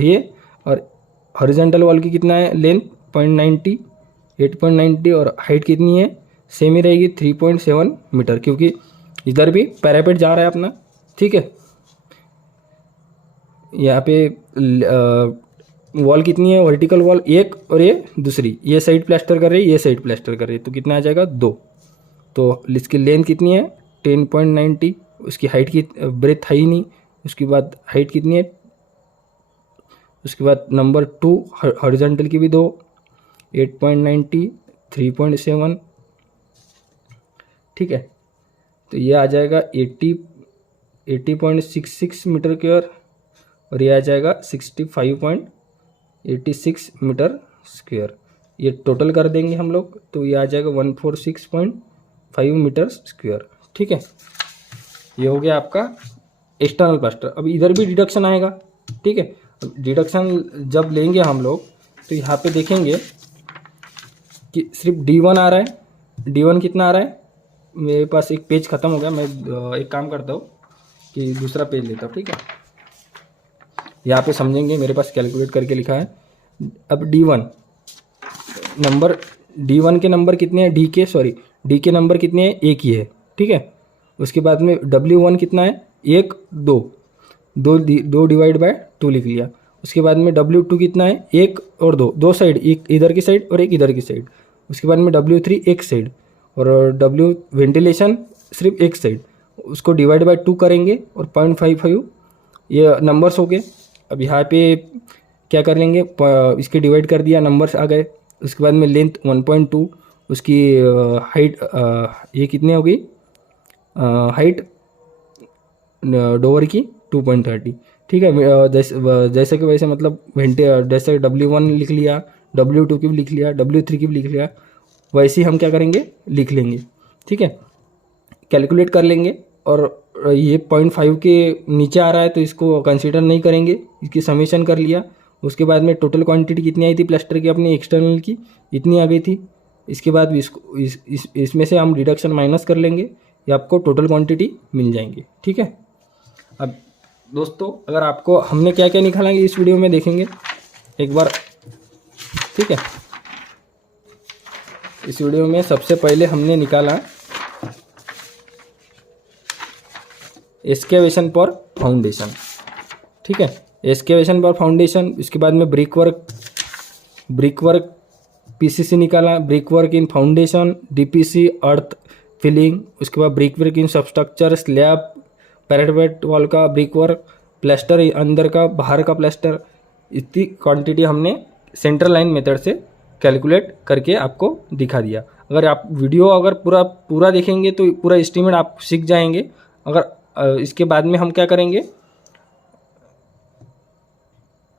ये, और हॉरिजॉन्टल वॉल की कितना है लेंथ 8.90 और हाइट कितनी है, सेम ही रहेगी 3.7 मीटर, क्योंकि इधर भी पैरापेट जा रहा है अपना। ठीक है, यहाँ पे वॉल कितनी है, वर्टिकल वॉल एक और ये दूसरी, ये साइड प्लास्टर कर रही है, ये साइड प्लास्टर कर रही है, तो कितना आ जाएगा 2। तो इसकी लेंथ कितनी है 10.90, उसकी हाइट की ब्रेथ है ही नहीं, उसके बाद हाइट कितनी है, उसके बाद नंबर 2 हॉरिजॉन्टल की भी 2, 8.90, 3.7। ठीक है, तो ये आ जाएगा 80.66 मीटर स्क्वायर और ये आ जाएगा 65.86 मीटर स्क्वायर। ये टोटल कर देंगे हम लोग तो ये आ जाएगा 146.5 मीटर स्क्वायर। ठीक है, ये हो गया आपका एक्सटर्नल प्लास्टर। अब इधर भी डिडक्शन आएगा। ठीक है, डिडक्शन जब लेंगे हम लोग तो यहाँ पे देखेंगे कि सिर्फ D1 आ रहा है। D1 कितना आ रहा है, मेरे पास एक पेज ख़त्म हो गया, मैं एक काम करता हूँ कि दूसरा पेज लेता हूँ। ठीक है, यहाँ पे समझेंगे, मेरे पास कैलकुलेट करके लिखा है। अब D1 के नंबर कितने हैं, डी के नंबर कितने हैं, एक ही है। ठीक है, उसके बाद में W1 कितना है, 1 2 डिवाइड बाय 2 लिख लिया। उसके बाद में W2 कितना है, 1 और 2 साइड, एक इधर की साइड और एक इधर की साइड। उसके बाद में W3 एक साइड और W वेंटिलेशन सिर्फ एक साइड, उसको डिवाइड बाय 2 करेंगे और 0.55 ये नंबर्स हो गए। अब यहाँ पे क्या कर लेंगे, इसके डिवाइड कर दिया, नंबर्स आ गए। उसके बाद में लेंथ 1.2, उसकी हाइट ये कितनी हो गई, हाइट डोर की 2.30। ठीक है, जैसे कि वैसे मतलब जैसे W1 लिख लिया, W2 की भी लिख लिया, W3 की भी लिख लिया, वैसे ही हम क्या करेंगे, लिख लेंगे। ठीक है, कैलकुलेट कर लेंगे और ये 0.5 के नीचे आ रहा है तो इसको कंसीडर नहीं करेंगे, इसकी समेशन कर लिया। उसके बाद में टोटल क्वांटिटी कितनी आई थी प्लास्टर की अपनी एक्सटर्नल की, इतनी आ गई थी। इसके बाद इसको इसमें से हम डिडक्शन माइनस कर लेंगे, ये आपको टोटल क्वांटिटी मिल जाएंगी। ठीक है, अब दोस्तों अगर आपको हमने क्या क्या निकाला इस वीडियो में देखेंगे एक बार। ठीक है, इस वीडियो में सबसे पहले हमने निकाला एक्सकेवेशन फॉर फाउंडेशन। ठीक है, एक्सकेवेशन फॉर फाउंडेशन। इसके बाद में ब्रिक वर्क पीसीसी निकाला, brick work in foundation, DPC earth filling. उसके बाद brick work in substructure, slab, parapet wall का ब्रिक वर्क, प्लास्टर अंदर का बाहर का प्लास्टर। इतनी क्वांटिटी हमने सेंट्रल लाइन मेथड से कैलकुलेट करके आपको दिखा दिया। अगर आप वीडियो अगर पूरा देखेंगे तो पूरा एस्टीमेट आप सीख जाएंगे। अगर इसके बाद में हम क्या करेंगे,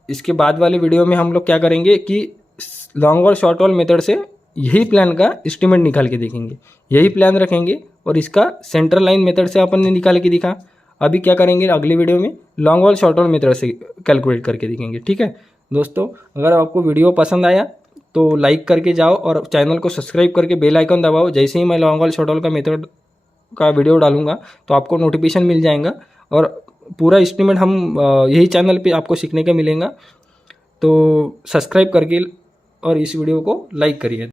इसके बाद वाले वीडियो में हम लोग क्या करेंगे कि long wall short wall method से यही प्लान का एस्टीमेट निकाल के देखेंगे, यही प्लान रखेंगे और इसका सेंट्रल लाइन मेथड से अपन ने निकाल के दिखा। अभी क्या करेंगे अगले वीडियो में long wall short wall method से कैलकुलेट करके देखेंगे। ठीक है दोस्तों, अगर आपको वीडियो पसंद आया तो लाइक करके जाओ और चैनल को सब्सक्राइब करके बेल आइकन दबाओ। जैसे ही मैं लॉन्ग वॉल शॉर्ट वॉल का मेथड का वीडियो डालूंगा तो आपको नोटिफिकेशन मिल जाएगा और पूरा एस्टीमेट हम यही चैनल पे आपको सीखने का मिलेगा। तो सब्सक्राइब करके और इस वीडियो को लाइक करिए।